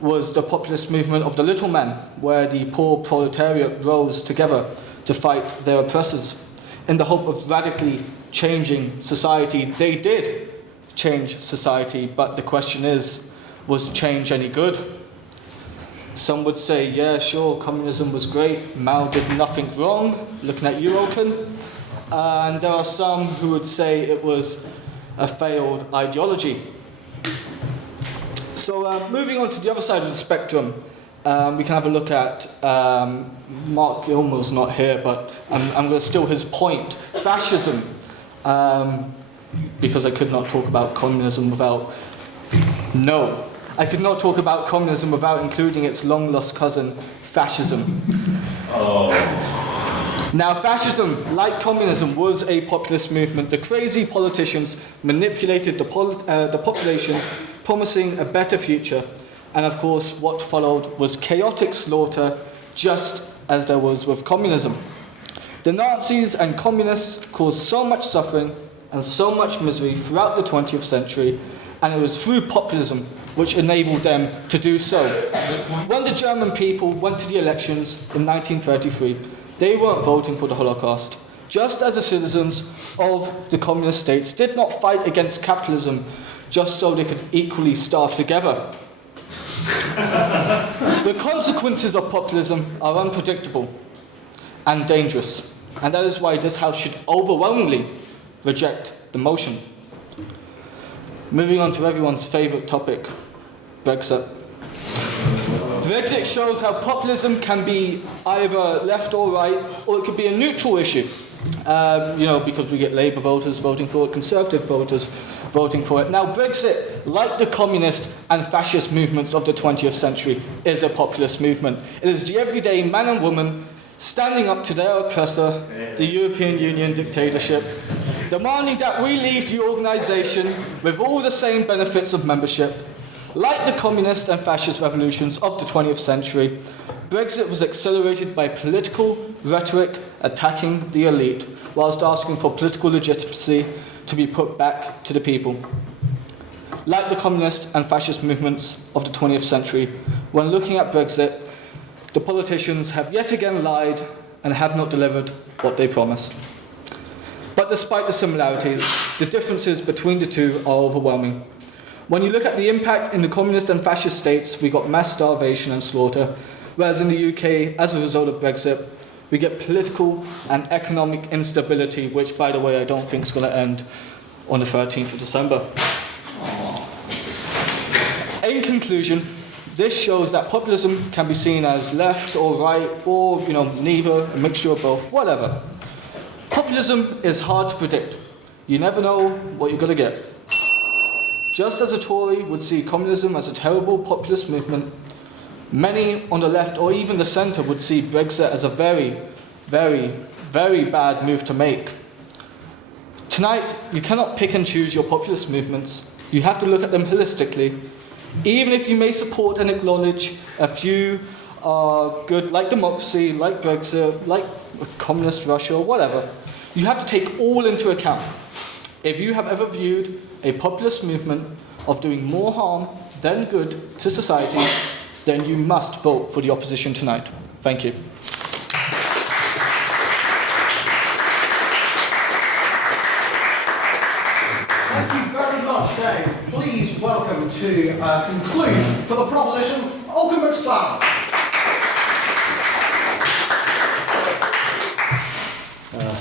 was the populist movement of the little man, where the poor proletariat rose together to fight their oppressors in the hope of radically changing society. They did change society, but the question is, was change any good? Some would say, yeah, sure, communism was great, Mao did nothing wrong, looking at you, Oaken. And there are some who would say it was a failed ideology. So moving on to the other side of the spectrum, we can have a look at, Mark Gilmore's not here, but I'm going to steal his point, fascism, because I could not talk about communism without, I could not talk about communism without including its long-lost cousin, fascism. Now, fascism, like communism, was a populist movement. The crazy politicians manipulated the population, promising a better future. And of course, what followed was chaotic slaughter, just as there was with communism. The Nazis and communists caused so much suffering and so much misery throughout the 20th century, and it was through populism which enabled them to do so. When the German people went to the elections in 1933, they weren't voting for the Holocaust, just as the citizens of the communist states did not fight against capitalism just so they could equally starve together. The consequences of populism are unpredictable and dangerous, and that is why this House should overwhelmingly reject the motion. Moving on to everyone's favourite topic, Brexit. Brexit shows how populism can be either left or right, or it could be a neutral issue. Because we get Labour voters voting for it, Conservative voters voting for it. Now, Brexit, like the communist and fascist movements of the 20th century, is a populist movement. It is the everyday man and woman standing up to their oppressor, the European Union dictatorship, demanding that we leave the organisation with all the same benefits of membership. Like the communist and fascist revolutions of the 20th century, Brexit was accelerated by political rhetoric attacking the elite, whilst asking for political legitimacy to be put back to the people. Like the communist and fascist movements of the 20th century, when looking at Brexit, the politicians have yet again lied and have not delivered what they promised. But But despite the similarities, the differences between the two are overwhelming. When you look at the impact in the communist and fascist states, we got mass starvation and slaughter, whereas in the UK, as a result of Brexit, we get political and economic instability, which, by the way, I don't think is going to end on the 13th of December. In conclusion, this shows that populism can be seen as left or right, or, neither, a mixture of both, whatever. Populism is hard to predict. You never know what you're going to get. Just as a Tory would see communism as a terrible populist movement, many on the left or even the centre would see Brexit as a very, very, very bad move to make. Tonight, you cannot pick and choose your populist movements. You have to look at them holistically. Even if you may support and acknowledge a few good, like democracy, like Brexit, like communist Russia, or whatever, you have to take all into account. If you have ever viewed a populist movement of doing more harm than good to society, then you must vote for the opposition tonight. Thank you. Thank you very much, Dave. Please welcome to conclude for the proposition, Olga McStan.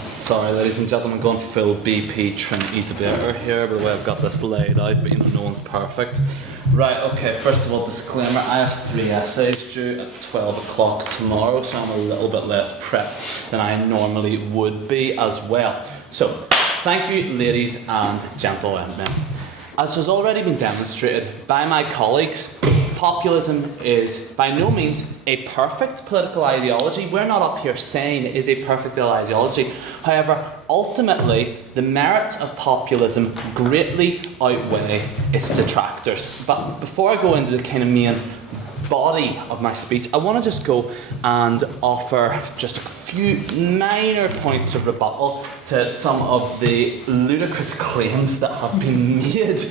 Sorry, ladies and gentlemen, going full BP Trinity debater here, by the way I've got this laid out, but no one's perfect. Right, okay, first of all, disclaimer, I have 3 essays due at 12 o'clock tomorrow, so I'm a little bit less prepped than I normally would be as well. So, thank you, ladies and gentlemen. As has already been demonstrated by my colleagues, populism is by no means a perfect political ideology. We're not up here saying it is a perfect ideology. However, ultimately, the merits of populism greatly outweigh its detractors. But before I go into the kind of main body of my speech, I want to just go and offer just a few minor points of rebuttal to some of the ludicrous claims that have been made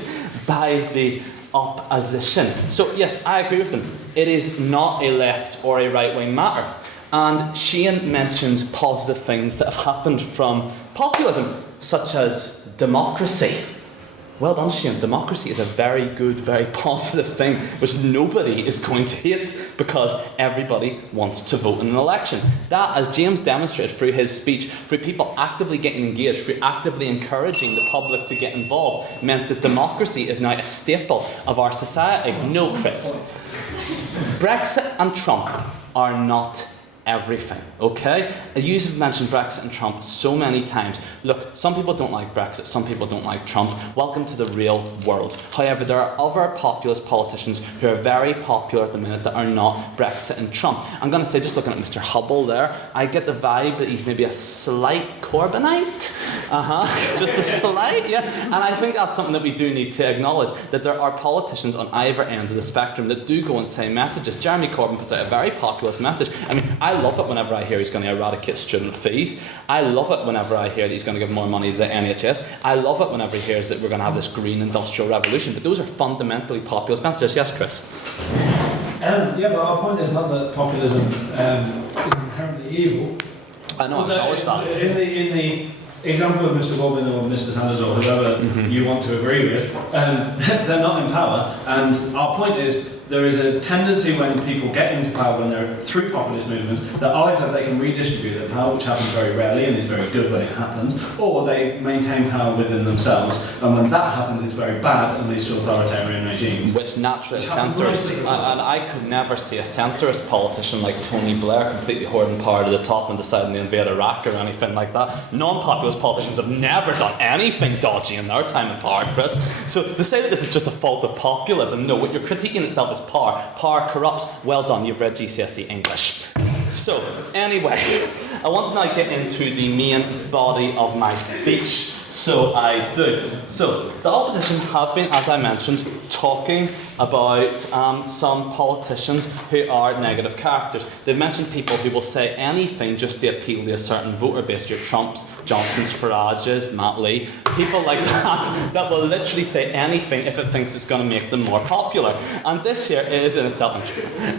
by the opposition. So yes, I agree with them. It is not a left or a right-wing matter. And Shane mentions positive things that have happened from populism, such as democracy. Well done, Shane. Democracy is a very good, very positive thing, which nobody is going to hate because everybody wants to vote in an election. That, as James demonstrated through his speech, through people actively getting engaged, through actively encouraging the public to get involved, meant that democracy is now a staple of our society. No, Chris. Brexit and Trump are not everything, okay? You have mentioned Brexit and Trump so many times. Look, some people don't like Brexit, some people don't like Trump. Welcome to the real world. However, there are other populist politicians who are very popular at the minute that are not Brexit and Trump. I'm going to say, just looking at Mr. Hubble there, I get the vibe that he's maybe a slight Corbynite. Just a slight, yeah. And I think that's something that we do need to acknowledge, that there are politicians on either ends of the spectrum that do go and say messages. Jeremy Corbyn puts out a very populist message. I mean, I love it whenever I hear he's going to eradicate student fees. I love it whenever I hear that he's going to give more money to the NHS. I love it whenever he hears that we're going to have this green industrial revolution. But those are fundamentally populist messages. Yes, Chris? Yeah, but our point is not that populism is inherently evil. I know, I acknowledge that. In the example of Mr. Corbyn or Mr. Sanders or whoever you want to agree with, they're not in power. And our point is, there is a tendency when people get into power, when they're through populist movements, that either they can redistribute their power, which happens very rarely and is very good when it happens, or they maintain power within themselves. And when that happens, it's very bad and leads to authoritarian regimes. Which naturally centrist, and I could never see a centrist politician like Tony Blair completely hoarding power to the top and deciding to invade Iraq or anything like that. Non-populist politicians have never done anything dodgy in their time in power, Chris. So to say that this is just a fault of populism, no, what you're critiquing itself is power. Power corrupts. Well done, you've read GCSE English. So, anyway, I want to now get into the main body of my speech. So I do. So, the opposition have been, as I mentioned, talking about some politicians who are negative characters. They've mentioned people who will say anything just to appeal to a certain voter base, your Trumps, Johnsons, Farages, Matt Lee, people like that will literally say anything if it thinks it's going to make them more popular. And this here is in itself,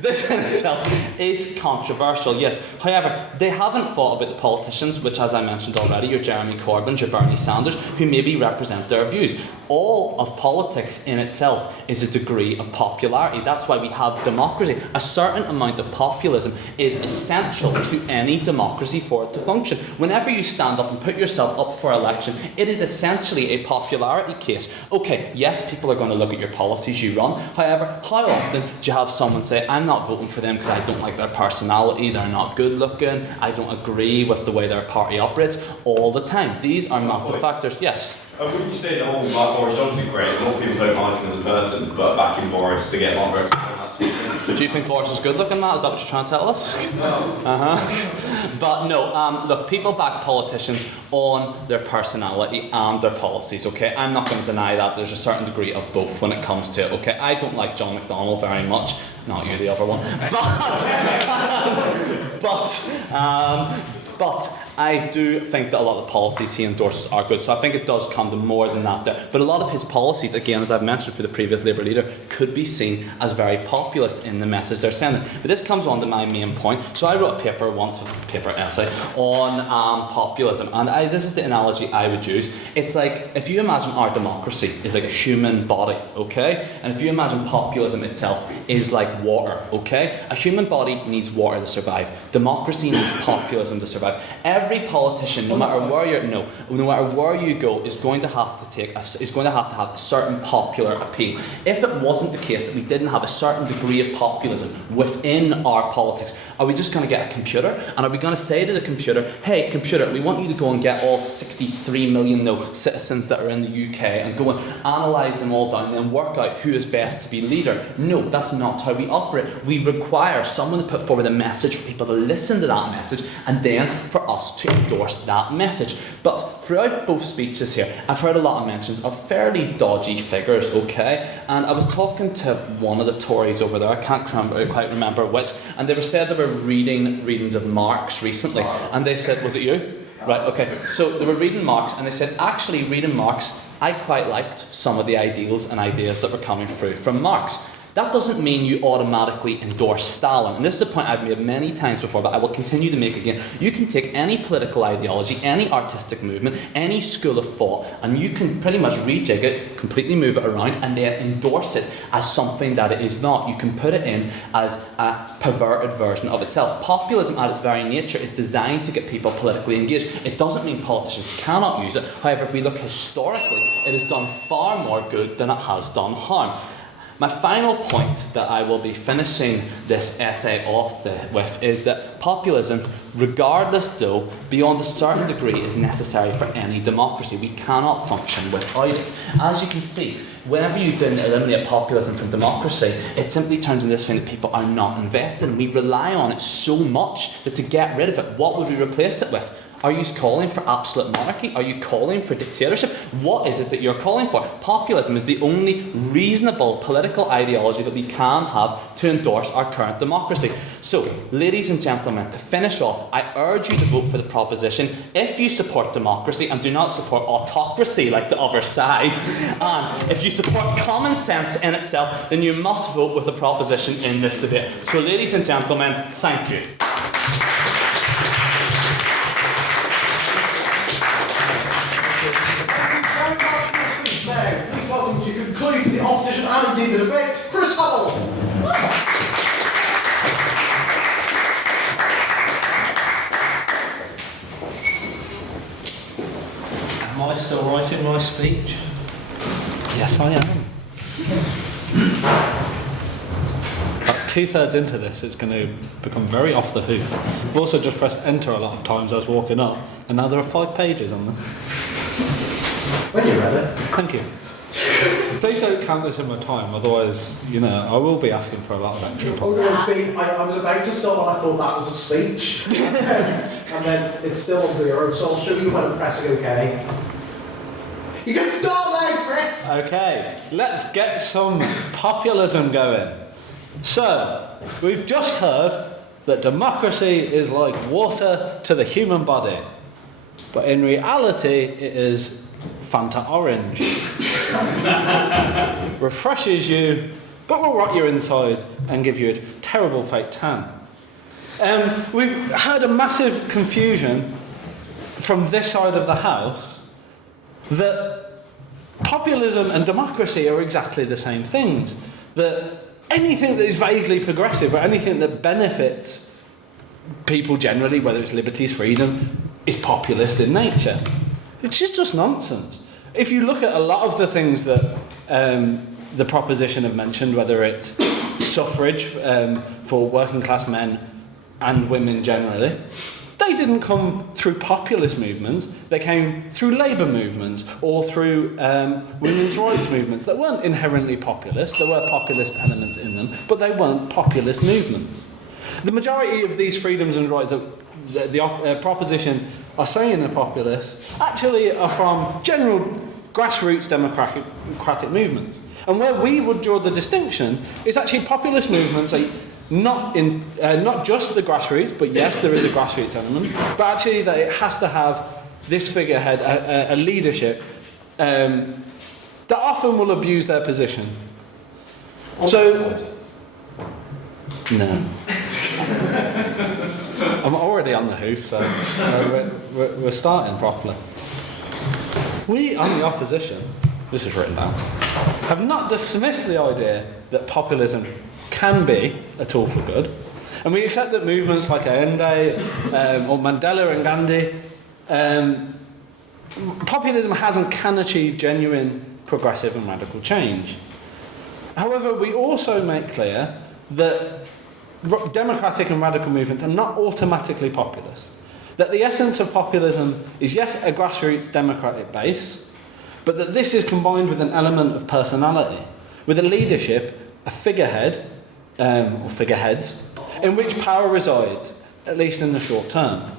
this in itself is controversial, yes. However, they haven't thought about the politicians, which, as I mentioned already, your Jeremy Corbyns, your Bernie Sanders, who maybe represent their views. All of politics in itself is a degree of popularity. That's why we have democracy. A certain amount of populism is essential to any democracy for it to function. Whenever you stand up and put yourself up for election, it is essentially a popularity case. Okay, yes, people are going to look at your policies you run. However, how often do you have someone say, I'm not voting for them because I don't like their personality, they're not good looking, I don't agree with the way their party operates? All the time. These are massive factors. Yes? Wouldn't you say the whole Boris Johnson great? A lot of people don't like him as a person, but backing Boris to get longer Do you think Boris is good looking, Matt? Is that what you're trying to tell us? No. But no, look, people back politicians on their personality and their policies, okay? I'm not going to deny that there's a certain degree of both when it comes to it, okay? I don't like John McDonnell very much. Not you, the other one. But I do think that a lot of the policies he endorses are good, so I think it does come to more than that there. But a lot of his policies, again, as I've mentioned for the previous Labour leader, could be seen as very populist in the message they're sending. But this comes on to my main point. So I wrote a paper once, a paper essay, on populism, and this is the analogy I would use. It's like, if you imagine our democracy is like a human body, okay? And if you imagine populism itself is like water, okay? A human body needs water to survive. Democracy needs populism to survive. Every politician, no matter where you go, is going to have to have a certain popular appeal. If it wasn't the case that we didn't have a certain degree of populism within our politics, are we just going to get a computer and are we going to say to the computer, hey computer, we want you to go and get all 63 million citizens that are in the UK and go and analyse them all down and then work out who is best to be leader? No, that's not how we operate. We require someone to put forward a message for people to listen to that message and then for us to endorse that message. But throughout both speeches here, I've heard a lot of mentions of fairly dodgy figures, okay? And I was talking to one of the Tories over there, I can't quite remember which, and they said they were reading readings of Marx recently, and they said, was it you? Right, okay. So they were reading Marx, and they said, actually, reading Marx, I quite liked some of the ideals and ideas that were coming through from Marx. That doesn't mean you automatically endorse Stalin. And this is a point I've made many times before, but I will continue to make again. You can take any political ideology, any artistic movement, any school of thought, and you can pretty much rejig it, completely move it around, and then endorse it as something that it is not. You can put it in as a perverted version of itself. Populism at its very nature is designed to get people politically engaged. It doesn't mean politicians cannot use it. However, if we look historically, it has done far more good than it has done harm. My final point that I will be finishing this essay off with is that populism, regardless though, beyond a certain degree, is necessary for any democracy. We cannot function without it. As you can see, whenever you eliminate populism from democracy, it simply turns into this thing that people are not invested in. We rely on it so much that to get rid of it, what would we replace it with? Are you calling for absolute monarchy? Are you calling for dictatorship? What is it that you're calling for? Populism is the only reasonable political ideology that we can have to endorse our current democracy. So, ladies and gentlemen, to finish off, I urge you to vote for the proposition if you support democracy and do not support autocracy like the other side. And if you support common sense in itself, then you must vote with the proposition in this debate. So, ladies and gentlemen, thank you. Now, please welcome to conclude the opposition and indeed the debate, Chris Hubble. Am I still writing my speech? Yes, I am. About 2/3 into this, it's going to become very off the hook. I've also just pressed enter a lot of times as I was walking up, and now there are 5 pages on them. When you read it. Thank you. Please don't count this in my time, otherwise, I will be asking for a lot of extra time. I was about to stop and I thought that was a speech. And then it's still on 0, so I'll show you when I'm pressing OK. You can start now, Chris! Okay, let's get some populism going. So, we've just heard that democracy is like water to the human body. But in reality, it is Fanta Orange. Refreshes you, but will rot your inside and give you a terrible fake tan. We've heard a massive confusion from this side of the House that populism and democracy are exactly the same things. That anything that is vaguely progressive or anything that benefits people generally, whether it's liberties, freedom, is populist in nature. It's just nonsense. If you look at a lot of the things that the proposition have mentioned, whether it's suffrage for working class men and women generally, they didn't come through populist movements, they came through labour movements or through women's rights movements that weren't inherently populist. There were populist elements in them, but they weren't populist movements. The majority of these freedoms and rights that the proposition are saying are populist actually are from general grassroots democratic movements. And where we would draw the distinction is actually populist movements are not just the grassroots, but yes, there is a grassroots element, but actually that it has to have this figurehead, a leadership that often will abuse their position. So, no. I'm already on the hoof, so we're starting properly. We, on the opposition, this is written down, have not dismissed the idea that populism can be a tool for good, and we accept that movements like Allende or Mandela and Gandhi, populism has and can achieve genuine progressive and radical change. However, we also make clear that democratic and radical movements are not automatically populist. That the essence of populism is, yes, a grassroots democratic base, but that this is combined with an element of personality, with a leadership, a figurehead, or figureheads, in which power resides, at least in the short term.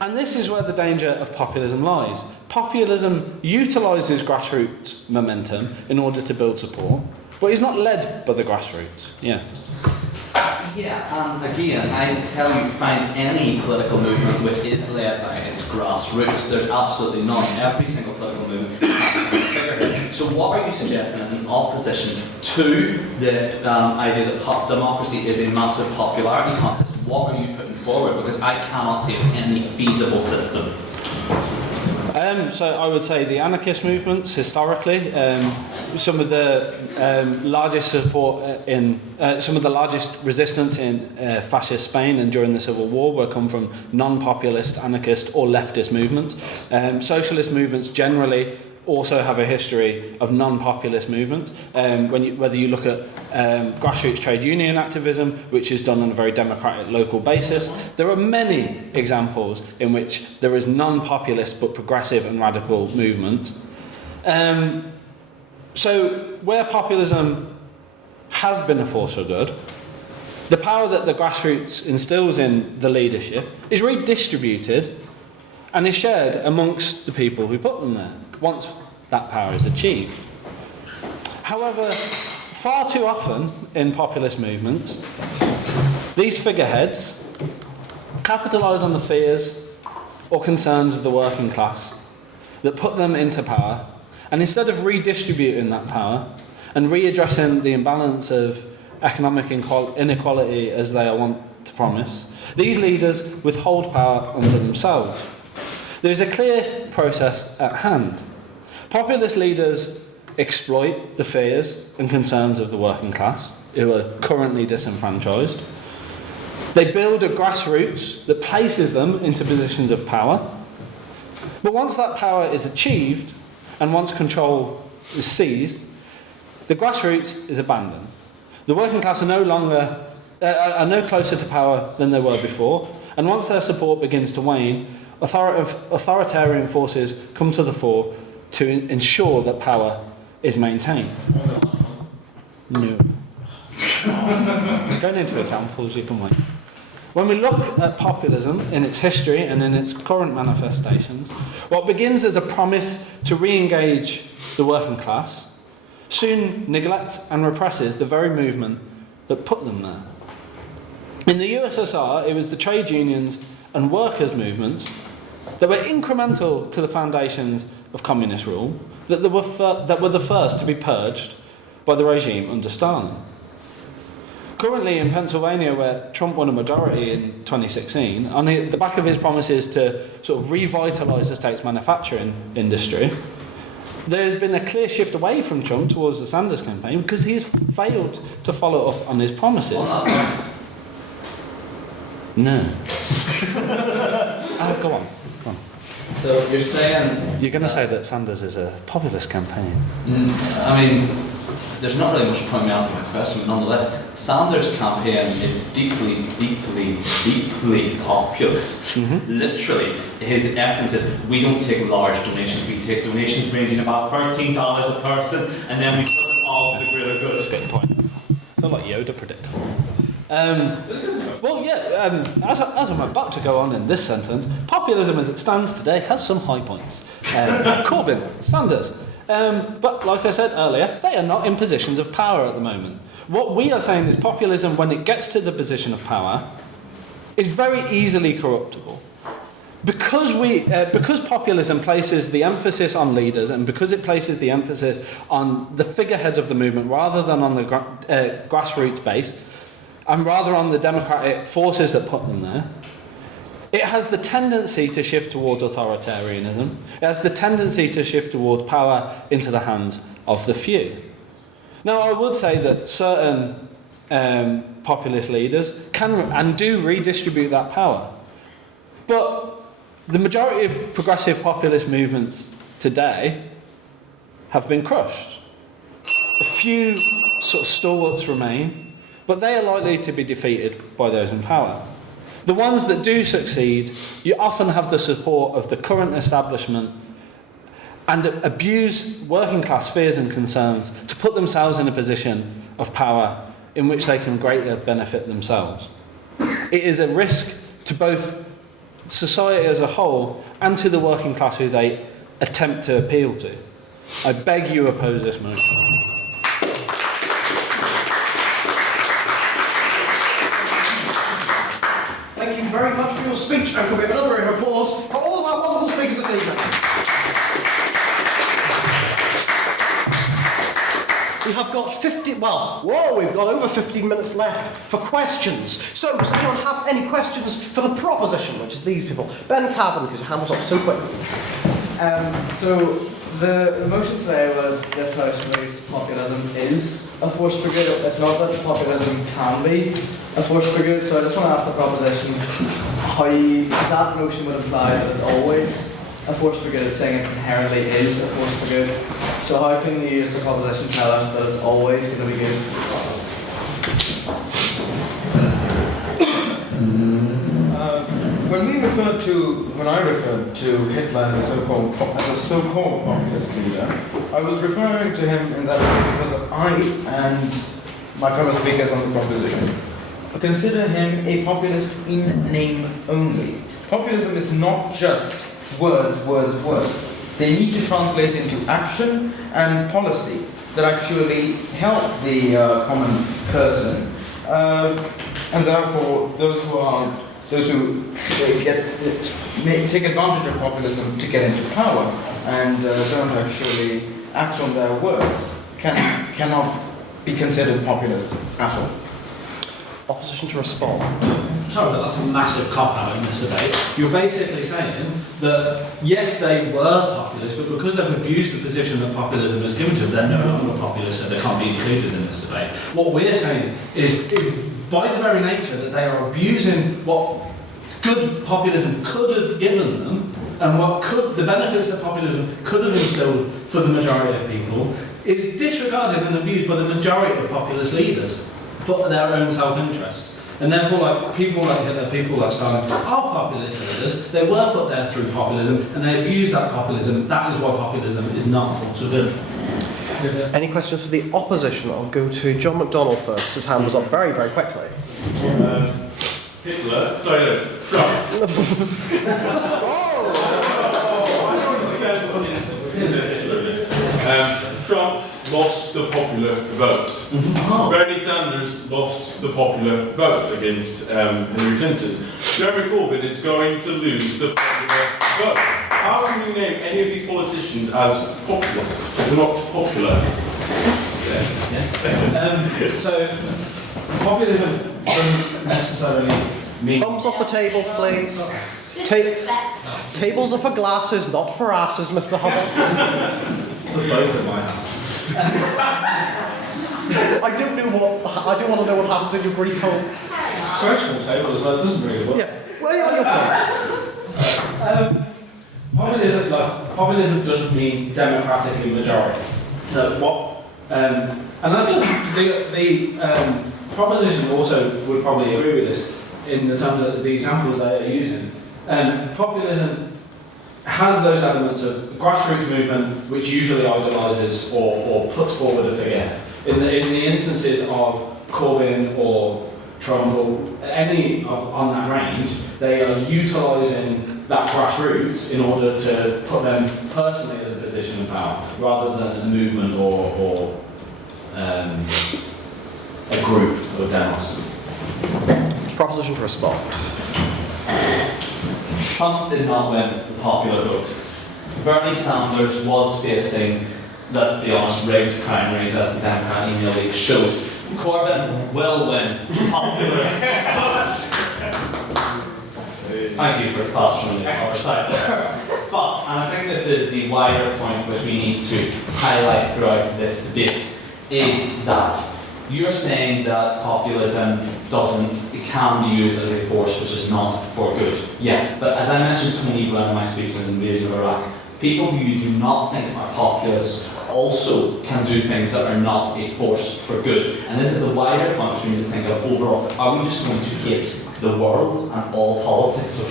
And this is where the danger of populism lies. Populism utilises grassroots momentum in order to build support, but is not led by the grassroots. Yeah. Yeah, and again, I tell you, find any political movement which is led by its grassroots. There's absolutely none. Every single political movement has to be a figurehead. So what are you suggesting as an opposition to the idea that democracy is a massive popularity contest? What are you putting forward? Because I cannot see any feasible system. So I would say the anarchist movements historically, some of the largest support some of the largest resistance in fascist Spain and during the Civil War will come from non-populist, anarchist or leftist movements. Socialist movements generally also have a history of non-populist movements. Whether you look at grassroots trade union activism, which is done on a very democratic local basis, there are many examples in which there is non-populist but progressive and radical movement. So where populism has been a force for good, the power that the grassroots instills in the leadership is redistributed and is shared amongst the people who put them there, once that power is achieved. However, far too often in populist movements, these figureheads capitalise on the fears or concerns of the working class that put them into power, and instead of redistributing that power and readdressing the imbalance of economic inequality as they are wont to promise, these leaders withhold power unto themselves. There is a clear process at hand. Populist leaders exploit the fears and concerns of the working class, who are currently disenfranchised. They build a grassroots that places them into positions of power. But once that power is achieved, and once control is seized, the grassroots is abandoned. The working class are no closer to power than they were before, and once their support begins to wane, authoritarian forces come to the fore to ensure that power is maintained. No. Going into examples, you can wait. When we look at populism in its history and in its current manifestations, what begins as a promise to re-engage the working class soon neglects and represses the very movement that put them there. In the USSR, it was the trade unions and workers' movements that were incremental to the foundations of communist rule, that were the first to be purged by the regime under Stalin. currently in Pennsylvania, where Trump won a majority in 2016, on the back of his promises to sort of revitalise the state's manufacturing industry, there's been a clear shift away from Trump towards the Sanders campaign because he's failed to follow up on his promises. No. Go on. So you're saying... You're going to say that Sanders is a populist campaign. I mean, there's not really much point in me answering my question, but nonetheless, Sanders' campaign is deeply, deeply, deeply populist. Literally, his essence is, we don't take large donations, we take donations ranging about $13 a person, and then we put them all to the greater good. That's a good point. I feel like Yoda predicted. Well, yeah, as I'm about to go on in this sentence, populism as it stands today has some high points. Corbyn, Sanders. But like I said earlier, they are not in positions of power at the moment. What we are saying is populism, when it gets to the position of power, is very easily corruptible. Because populism places the emphasis on leaders, and because it places the emphasis on the figureheads of the movement rather than on the grassroots base, and rather on the democratic forces that put them there, it has the tendency to shift towards authoritarianism. It has the tendency to shift towards power into the hands of the few. Now, I would say that certain populist leaders can and do redistribute that power. But the majority of progressive populist movements today have been crushed. A few sort of stalwarts remain, but they are likely to be defeated by those in power. The ones that do succeed, you often have the support of the current establishment and abuse working class fears and concerns to put themselves in a position of power in which they can greatly benefit themselves. It is a risk to both society as a whole and to the working class who they attempt to appeal to. I beg you oppose this motion. Thank you very much for your speech, and could we have another round of applause for all of our wonderful speakers this evening? We have got we've got over 15 minutes left for questions. So, does anyone have any questions for the proposition, which is these people? Ben Cavan, whose hand was up so quickly. So the motion today was this House believes populism is a force for good. It's not that populism can be a force for good. So I just want to ask the proposition, how that motion would imply that it's always a force for good, saying it inherently is a force for good. So how can you use the proposition to tell us that it's always going to be good? When I referred to Hitler as a so-called populist leader, I was referring to him in that way because I and my fellow speakers on the proposition consider him a populist in name only. Populism is not just words. They need to translate into action and policy that actually help the common person, and therefore those who take advantage of populism to get into power and don't actually act on their words cannot be considered populist at all. Opposition to respond. Sorry, but that's a massive cop-out in this debate. You're basically saying that, yes, they were populist, but because they've abused the position that populism has given to them, they're no longer populist, so they can't be included in this debate. What we're saying is by the very nature that they are abusing what good populism could have given them, and the benefits that populism could have instilled for the majority of people, is disregarded and abused by the majority of populist leaders for their own self-interest. And therefore, people like Hitler, people like Stalin are populist leaders. They were put there through populism, and they abuse that populism. That is why populism is not a force of good. Any questions for the opposition? I'll go to John McDonnell first. His hand was up very, very quickly. Hitler, sorry, no, Trump. Trump lost the popular vote. Bernie Sanders lost the popular vote against Hillary Clinton. Jeremy Corbyn is going to lose the popular vote. How can you name any of these politicians as populist if they're not popular? So, populism doesn't necessarily mean. Thumbs off the tables, please. Tables are for glasses, not for asses, Mr. Hubble. For both at my house. I do want to know what happens in your Greek home. Virtual table as well, it doesn't really work. Yeah. Well, your point. Populism doesn't mean democratically majority. And I think the proposition also would probably agree with this in the terms of the examples they are using. Populism has those elements of grassroots movement which usually idolises or puts forward a figure. In the instances of Corbyn or Trump or any on that range, they are utilising that grassroots in order to put them personally as a position of power, rather than a movement or a group of demos. Proposition to respond. Trump did not win the popular vote. Bernie Sanders was facing, let's be honest, rigged primaries as the Democrat email leak showed. Corbyn will win popular votes. Thank you for passing the other side there. But, and I think this is the wider point which we need to highlight throughout this debate, is that you're saying that populism can be used as a force which is not for good. Yeah, but as I mentioned to Tony Blair in my speech on the invasion of Iraq, people who you do not think are populists also can do things that are not a force for good. And this is the wider point which we need to think of overall. Are we just going to hate the world and all politics of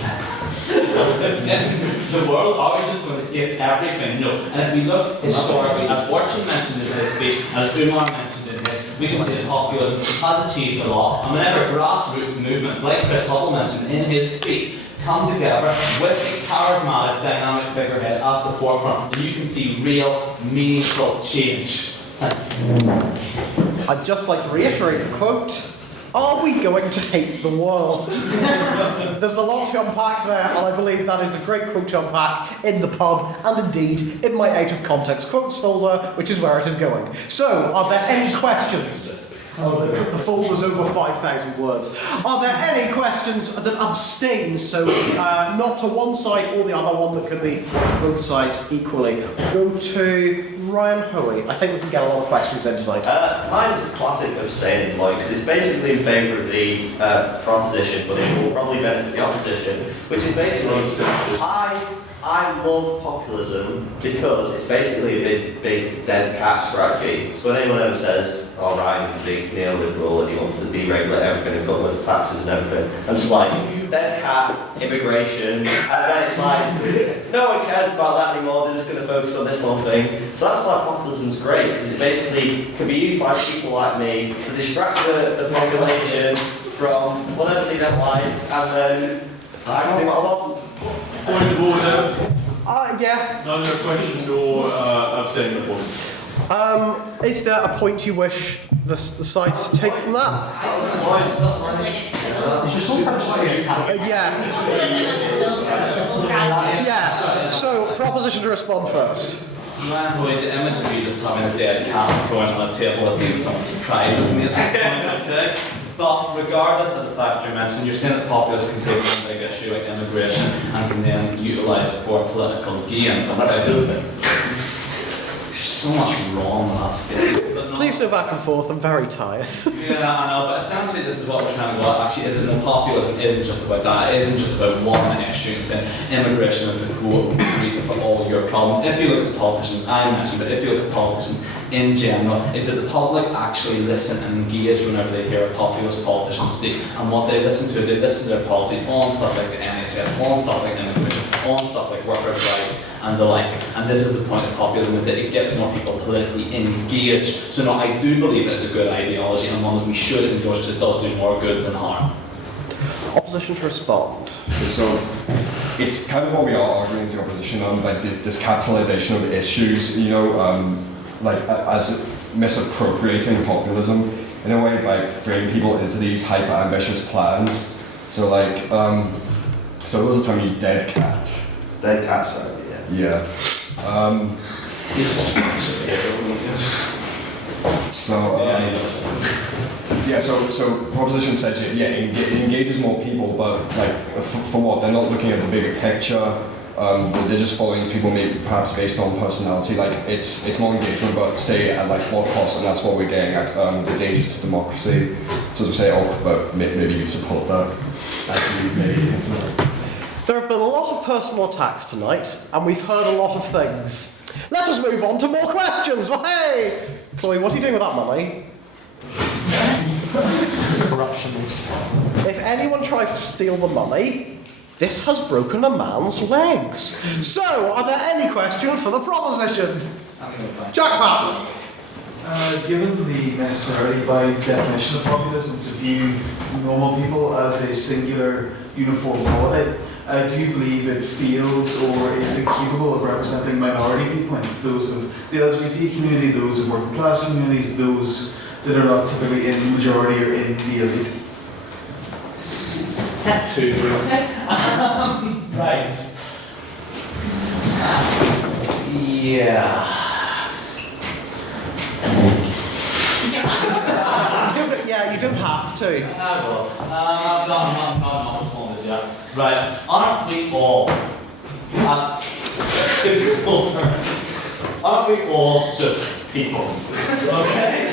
the world? Are we just going to hate everything? No. And if we look historically, as Orchard mentioned in his speech, as Umar mentioned in his, we can see that populism has achieved a lot. And whenever grassroots movements, like Chris Hubble mentioned in his speech, come together with a charismatic, dynamic figurehead at the forefront, then you can see real, meaningful change. I'd just like to reiterate the quote. Are we going to hate the world? There's a lot to unpack there, and I believe that is a great quote to unpack in the pub, and indeed in my out of context quotes folder, which is where it is going. So, are there any questions? Oh, the folder's over 5,000 words. Are there any questions that abstain, so not to one side or the other, one that could be both sides equally? Go to Ryan Hoey. I think we can get a lot of questions in tonight. Mine's a classic abstaining point, because it's basically in favour of the proposition, but it will probably benefit the opposition, which is basically, I love populism because it's basically a big dead cat strategy. So when anyone ever says, oh, Ryan's a big neoliberal and he wants to deregulate everything and cut loads of taxes and everything, I'm just like, dead cat, immigration, and then it's like, no one cares about that anymore, they're just going to focus on this one thing. So that's why populism's great, because it basically can be used by people like me to distract the population from whatever they don't like, and then I can do what I want. Point of order. Yeah. Neither a question nor abstaining point. Is there a point you wish the sides to take from that? Yeah. So, proposition to respond first. Man, wait, the image of you just having a dead cat thrown on a table isn't even something surprises me at this point, okay? But regardless of the fact you're mentioning, you're saying that populists can take one big issue like immigration and can then utilise it for political gain. So much wrong with that statement. Please go back and forth, I'm very tired. Yeah, I know, but essentially this is what we're trying to go at. Actually, isn't that populism isn't just about that. It isn't just about one issue and saying immigration is the core reason for all your problems. If you look at the politicians I mentioned, but if you look at politicians in general, is that the public actually listen and engage whenever they hear a populist politician speak. And what they listen to is they listen to their policies on stuff like the NHS, on stuff like immigration, on stuff like workers' rights and the like. And this is the point of populism, is that it gets more people politically engaged. So no, I do believe it's a good ideology and one that we should endorse because it does do more good than harm. Opposition to respond. So it's kind of what we are arguing as the opposition on, like this capitalization of issues, you know, like as misappropriating populism in a way by bringing people into these hyper ambitious plans. So like, so what was the term you used? Dead cat. Dead cat strategy. Yeah. So Yeah, so proposition says it engages more people, but like for what? They're not looking at the bigger picture. They're just following people, maybe perhaps based on personality. Like it's more engagement, but say at like what cost? And that's what we're getting at. The dangers to democracy. So to say, but maybe you support that. Actually, maybe it's not. There have been a lot of personal attacks tonight, and we've heard a lot of things. Let us move on to more questions. Well, hey, Chloe, what are you doing with that money? Corruption. If anyone tries to steal the money, this has broken a man's legs. So, are there any questions for the proposition? Jack Patton. Given the necessity by definition of populism to view normal people as a singular uniform quality, do you believe it feels or is incapable of representing minority viewpoints, those of the LGBT community, those of working class communities, those that are not typically in the majority or in the elite? Right. Yeah. You don't have to. I'm not responded yet. Right. Aren't we all at simple terms? Aren't we all just people? Okay?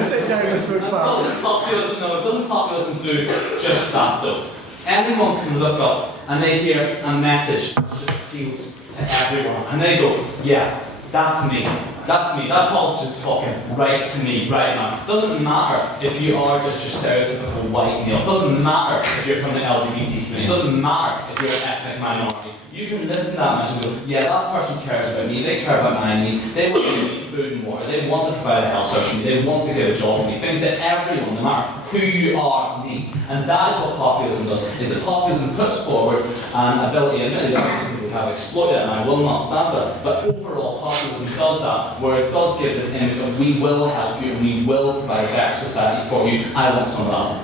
Sit down, Mr. Expound. Doesn't populism do just that though? Anyone can look up and they hear a message that just appeals to everyone and they go, yeah, that's me. That's me. That politician's talking right to me right now. Doesn't matter if you are just your stereotypical white male. Doesn't matter if you're from the LGBT community. Doesn't matter if you're an ethnic minority. You can listen to that message and go, yeah, that person cares about me. They care about my needs. They want to give me food and water. They want to provide a health service for me. They want to give a job to me. Things that everyone, no matter who you are, needs. And that is what populism does. It's that populism puts forward an ability, admittedly, that people have exploited, and I will not stand for that. But overall, populism does that, where it does give this image of we will help you and we will provide a better society for you. I want some of that.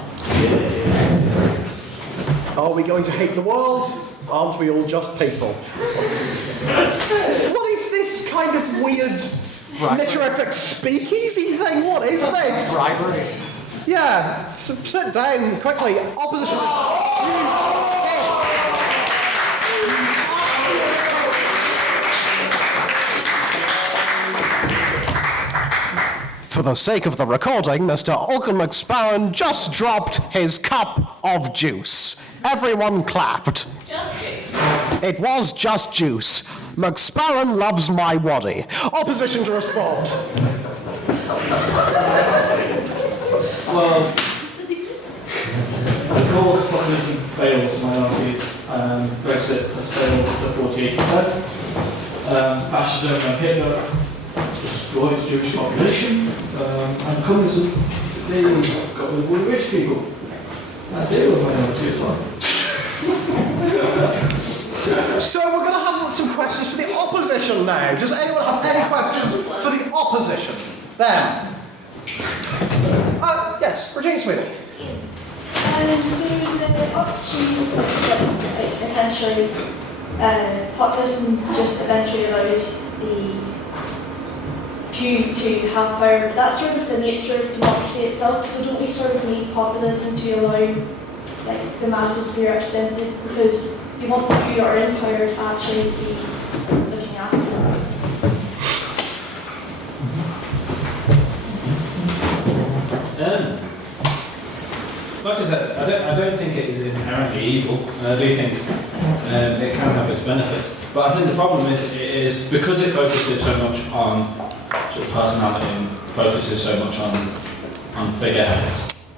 Are we going to hate the world? Aren't we all just people? What is this kind of weird literary speakeasy thing? What is this? Bribery. Yeah, sit down quickly. Opposition. For the sake of the recording, Mr. Alkan McSparron just dropped his cup of juice. Everyone clapped. Just juice. It was just juice. McSparron loves my waddy. Opposition to respond. Well, of course, populism fails minorities. Brexit has failed at 48%. Fascism and Hitler destroyed the Jewish population. And communism today got rid of all the rich people. I deal with minority as well. So we're going to have some questions for the opposition now. Does anyone have any questions for the opposition? Them. Yes, Regina Sweeney. So the opposition, essentially, populism just eventually allows the few to have power, but that's sort of the nature of democracy itself, so don't we sort of need populism to allow the masses to be represented, because we want the few who are in power to actually be looking after them. Like I said, I don't think it is inherently evil, and I do think it can have its benefits. But I think the problem is because it focuses so much on sort of personality and focuses so much on figureheads.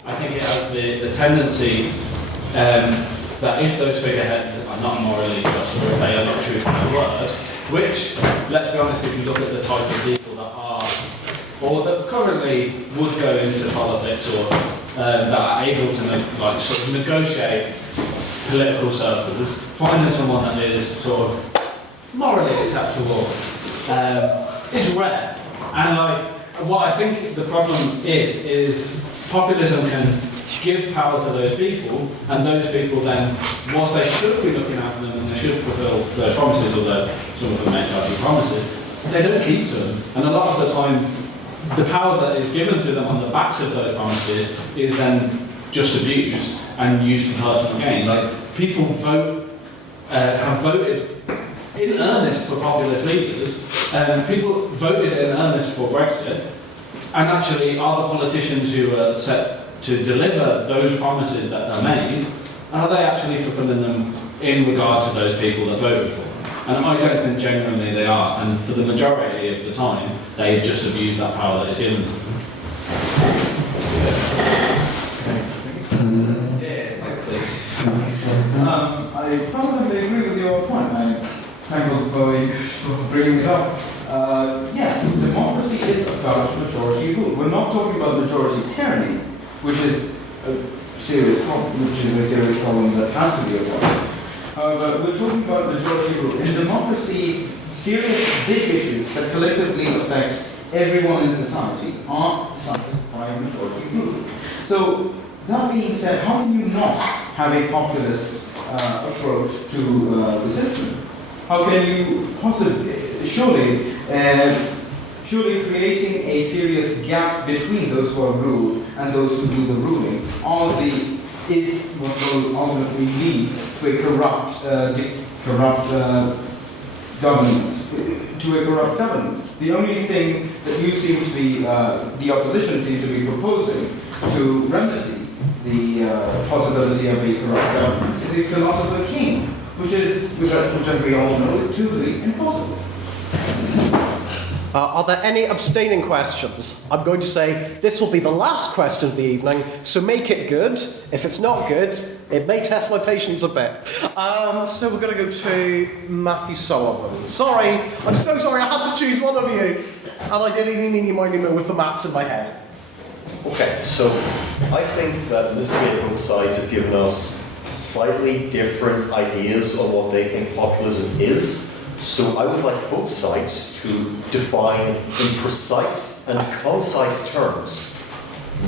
I think it has the tendency that if those figureheads are not morally just or if they are not true to their word, which, let's be honest, if you look at the type of people that are, or that currently would go into politics or that are able to sort of negotiate political circles, finding someone that is sort of morally acceptable is rare. And what I think the problem is populism can give power to those people, and those people then, whilst they should be looking after them and they should fulfil those promises, although some of them make out promises, they don't keep to them. And a lot of the time, the power that is given to them on the backs of those promises is then just abused and used for personal gain. Like, people have voted in earnest for populist leaders, people voted in earnest for Brexit, and actually are the politicians who are set to deliver those promises that are made, are they actually fulfilling them in regard to those people that voted for them? And I don't think genuinely they are, and for the majority of the time, they just abuse that power that is given to them. I fundamentally agree with your point. I thank you for bringing it up. Yes, democracy is about majority rule. We're not talking about majority tyranny, which is a serious problem that has to be avoided. However, we're talking about majority rule. In democracies, serious big issues that collectively affect everyone in society are decided by majority rule. So, that being said, how can you not have a populist approach to the system? How can you possibly, surely creating a serious gap between those who are ruled and those who do the ruling is what will ultimately lead to a corrupt government. The only thing that you seem to be, the opposition seem to be proposing to remedy the possibility of a corrupt government is a philosopher king, which as we all know is totally impossible. Are there any abstaining questions? I'm going to say this will be the last question of the evening, so make it good. If it's not good, it may test my patience a bit. So we're going to go to Matthew Sullivan. Sorry, I'm so sorry, I had to choose one of you. And I didn't even know with the maths in my head. Okay, so I think that in this debate both sides have given us slightly different ideas on what they think populism is. So I would like both sides to define in precise and concise terms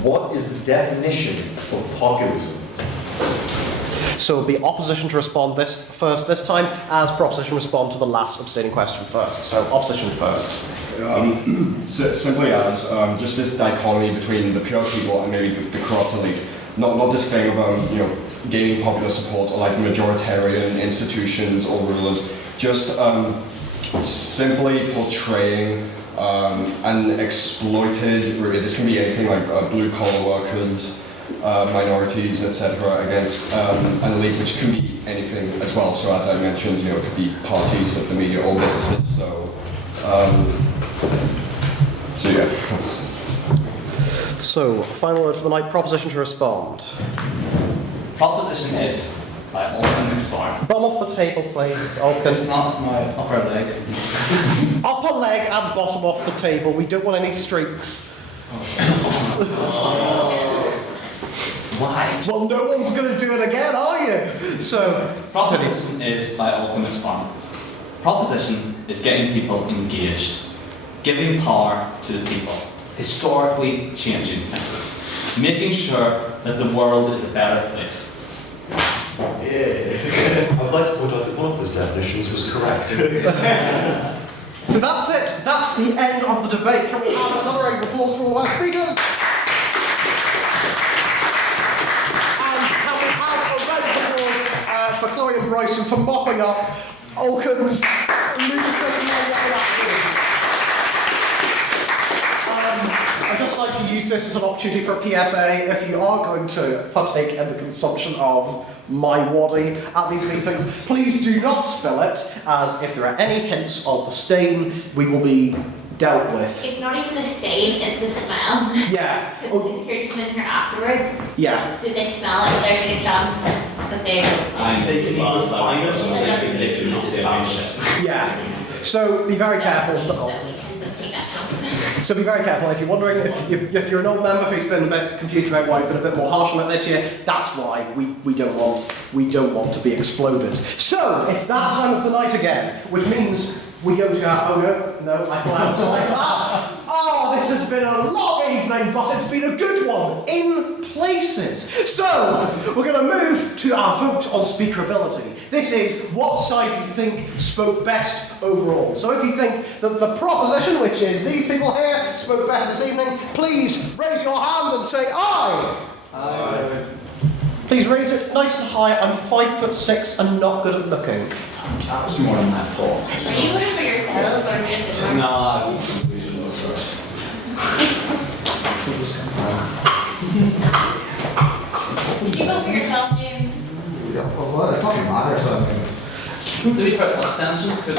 what is the definition of populism. So it'll be opposition to respond this time, as proposition respond to the last abstaining question first. So opposition first. Simply as just this dichotomy between the pure people and maybe the corrupt elite. Not this thing of gaining popular support or like majoritarian institutions or rulers. Just simply portraying an exploited, really, this can be anything like blue collar workers, minorities, etc., against an elite, which can be anything as well. So as I mentioned, it could be parties of the media or businesses. So yeah. So final word for the night: proposition to respond. Proposition is by Alkin McStorm. Bum off the table, please. Alkin. It's not my upper leg. Upper leg and bottom off the table. We don't want any streaks. Why? Well, no one's going to do it again, are you? So, proposition is by Alkin McStorm. Proposition is getting people engaged, giving power to the people, historically changing things, making sure that the world is a better place. Yeah. I'd like to point out that one of those definitions was correct. So that's it. That's the end of the debate. Can we have another round of applause for all our speakers? And can we have a round of applause for Chloe and Bryson for mopping up Alkin's ludicrous I'd just like to use this as an opportunity for a PSA. If you are going to partake in the consumption of my waddy at these meetings, please do not spill it, as if there are any hints of the stain, we will be dealt with. It's not even the stain, it's the smell. Yeah. Because the security come in here afterwards. Yeah. So they smell it, there's like a chance that they can even find us and they can literally dispatch it. Yeah. So be very careful. So be very careful. If you're wondering, if you're an old member who's been a bit confused about why we've been a bit more harsh on it this year, that's why we don't want to be exploded. So it's that time of the night again, which means we go to our no, I thought like that. Oh, this has been a long evening, but it's been a good one in places. So we're going to move to our vote on speakerability. This is what side you think spoke best overall. So if you think that the proposition, which is these people here, guest spoke better this evening, please raise your hand and say aye. Aye. Please raise it nice and high. I'm 5'6" and not good at looking. That was more than I thought. Are you voting for yourselves or just for Nah, we should look first. Did you vote for yourself, James? Well, it doesn't matter, so I mean. To be fair, abstentions could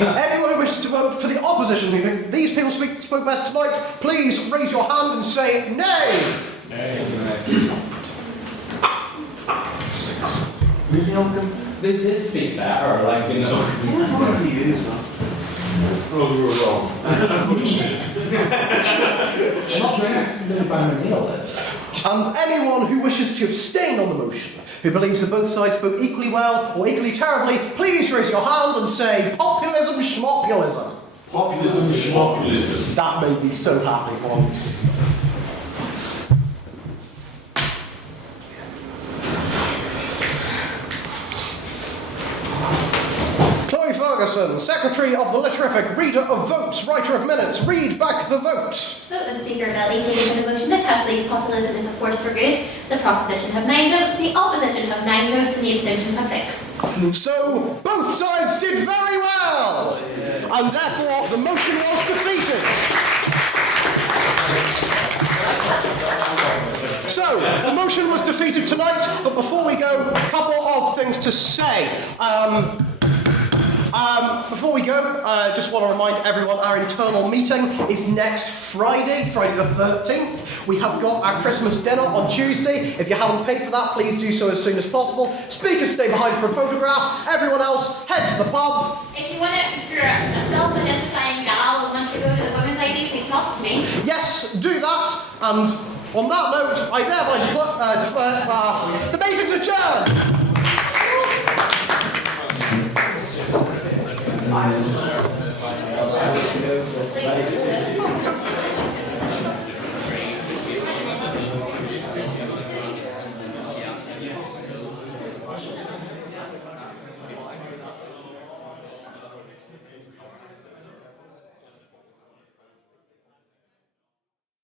Anyone who wishes to vote for the opposition who think these people spoke best tonight, please raise your hand and say nay. Nay. Really, Uncle? They did speak better, like, you know. What for you as well? Oh, we were wrong. Not very much to by Manila. And anyone who wishes to abstain on the motion, who believes that both sides spoke equally well or equally terribly, please raise your hand and say populism schmopulism. Populism, schmopulism. That made me so happy for me. Chloe Ferguson, Secretary of the Litterific, Reader of Votes, Writer of Minutes, read back the vote. Vote the Speaker ability taken for the motion. This House believes populism is a force for good. The proposition have 9 votes, the opposition have 9 votes, and the abstentions have 6. So, both sides did very well! And therefore, the motion was defeated. So, the motion was defeated tonight, but before we go, a couple of things to say. Before we go, just want to remind everyone our internal meeting is next Friday, Friday the 13th. We have got our Christmas dinner on Tuesday. If you haven't paid for that, please do so as soon as possible. Speakers stay behind for a photograph. Everyone else, head to the pub. If you want to, if you're a self-identifying gal and want to go to the women's ID, please talk to me. Yes, do that. And on that note, I thereby defer. The meeting's adjourned.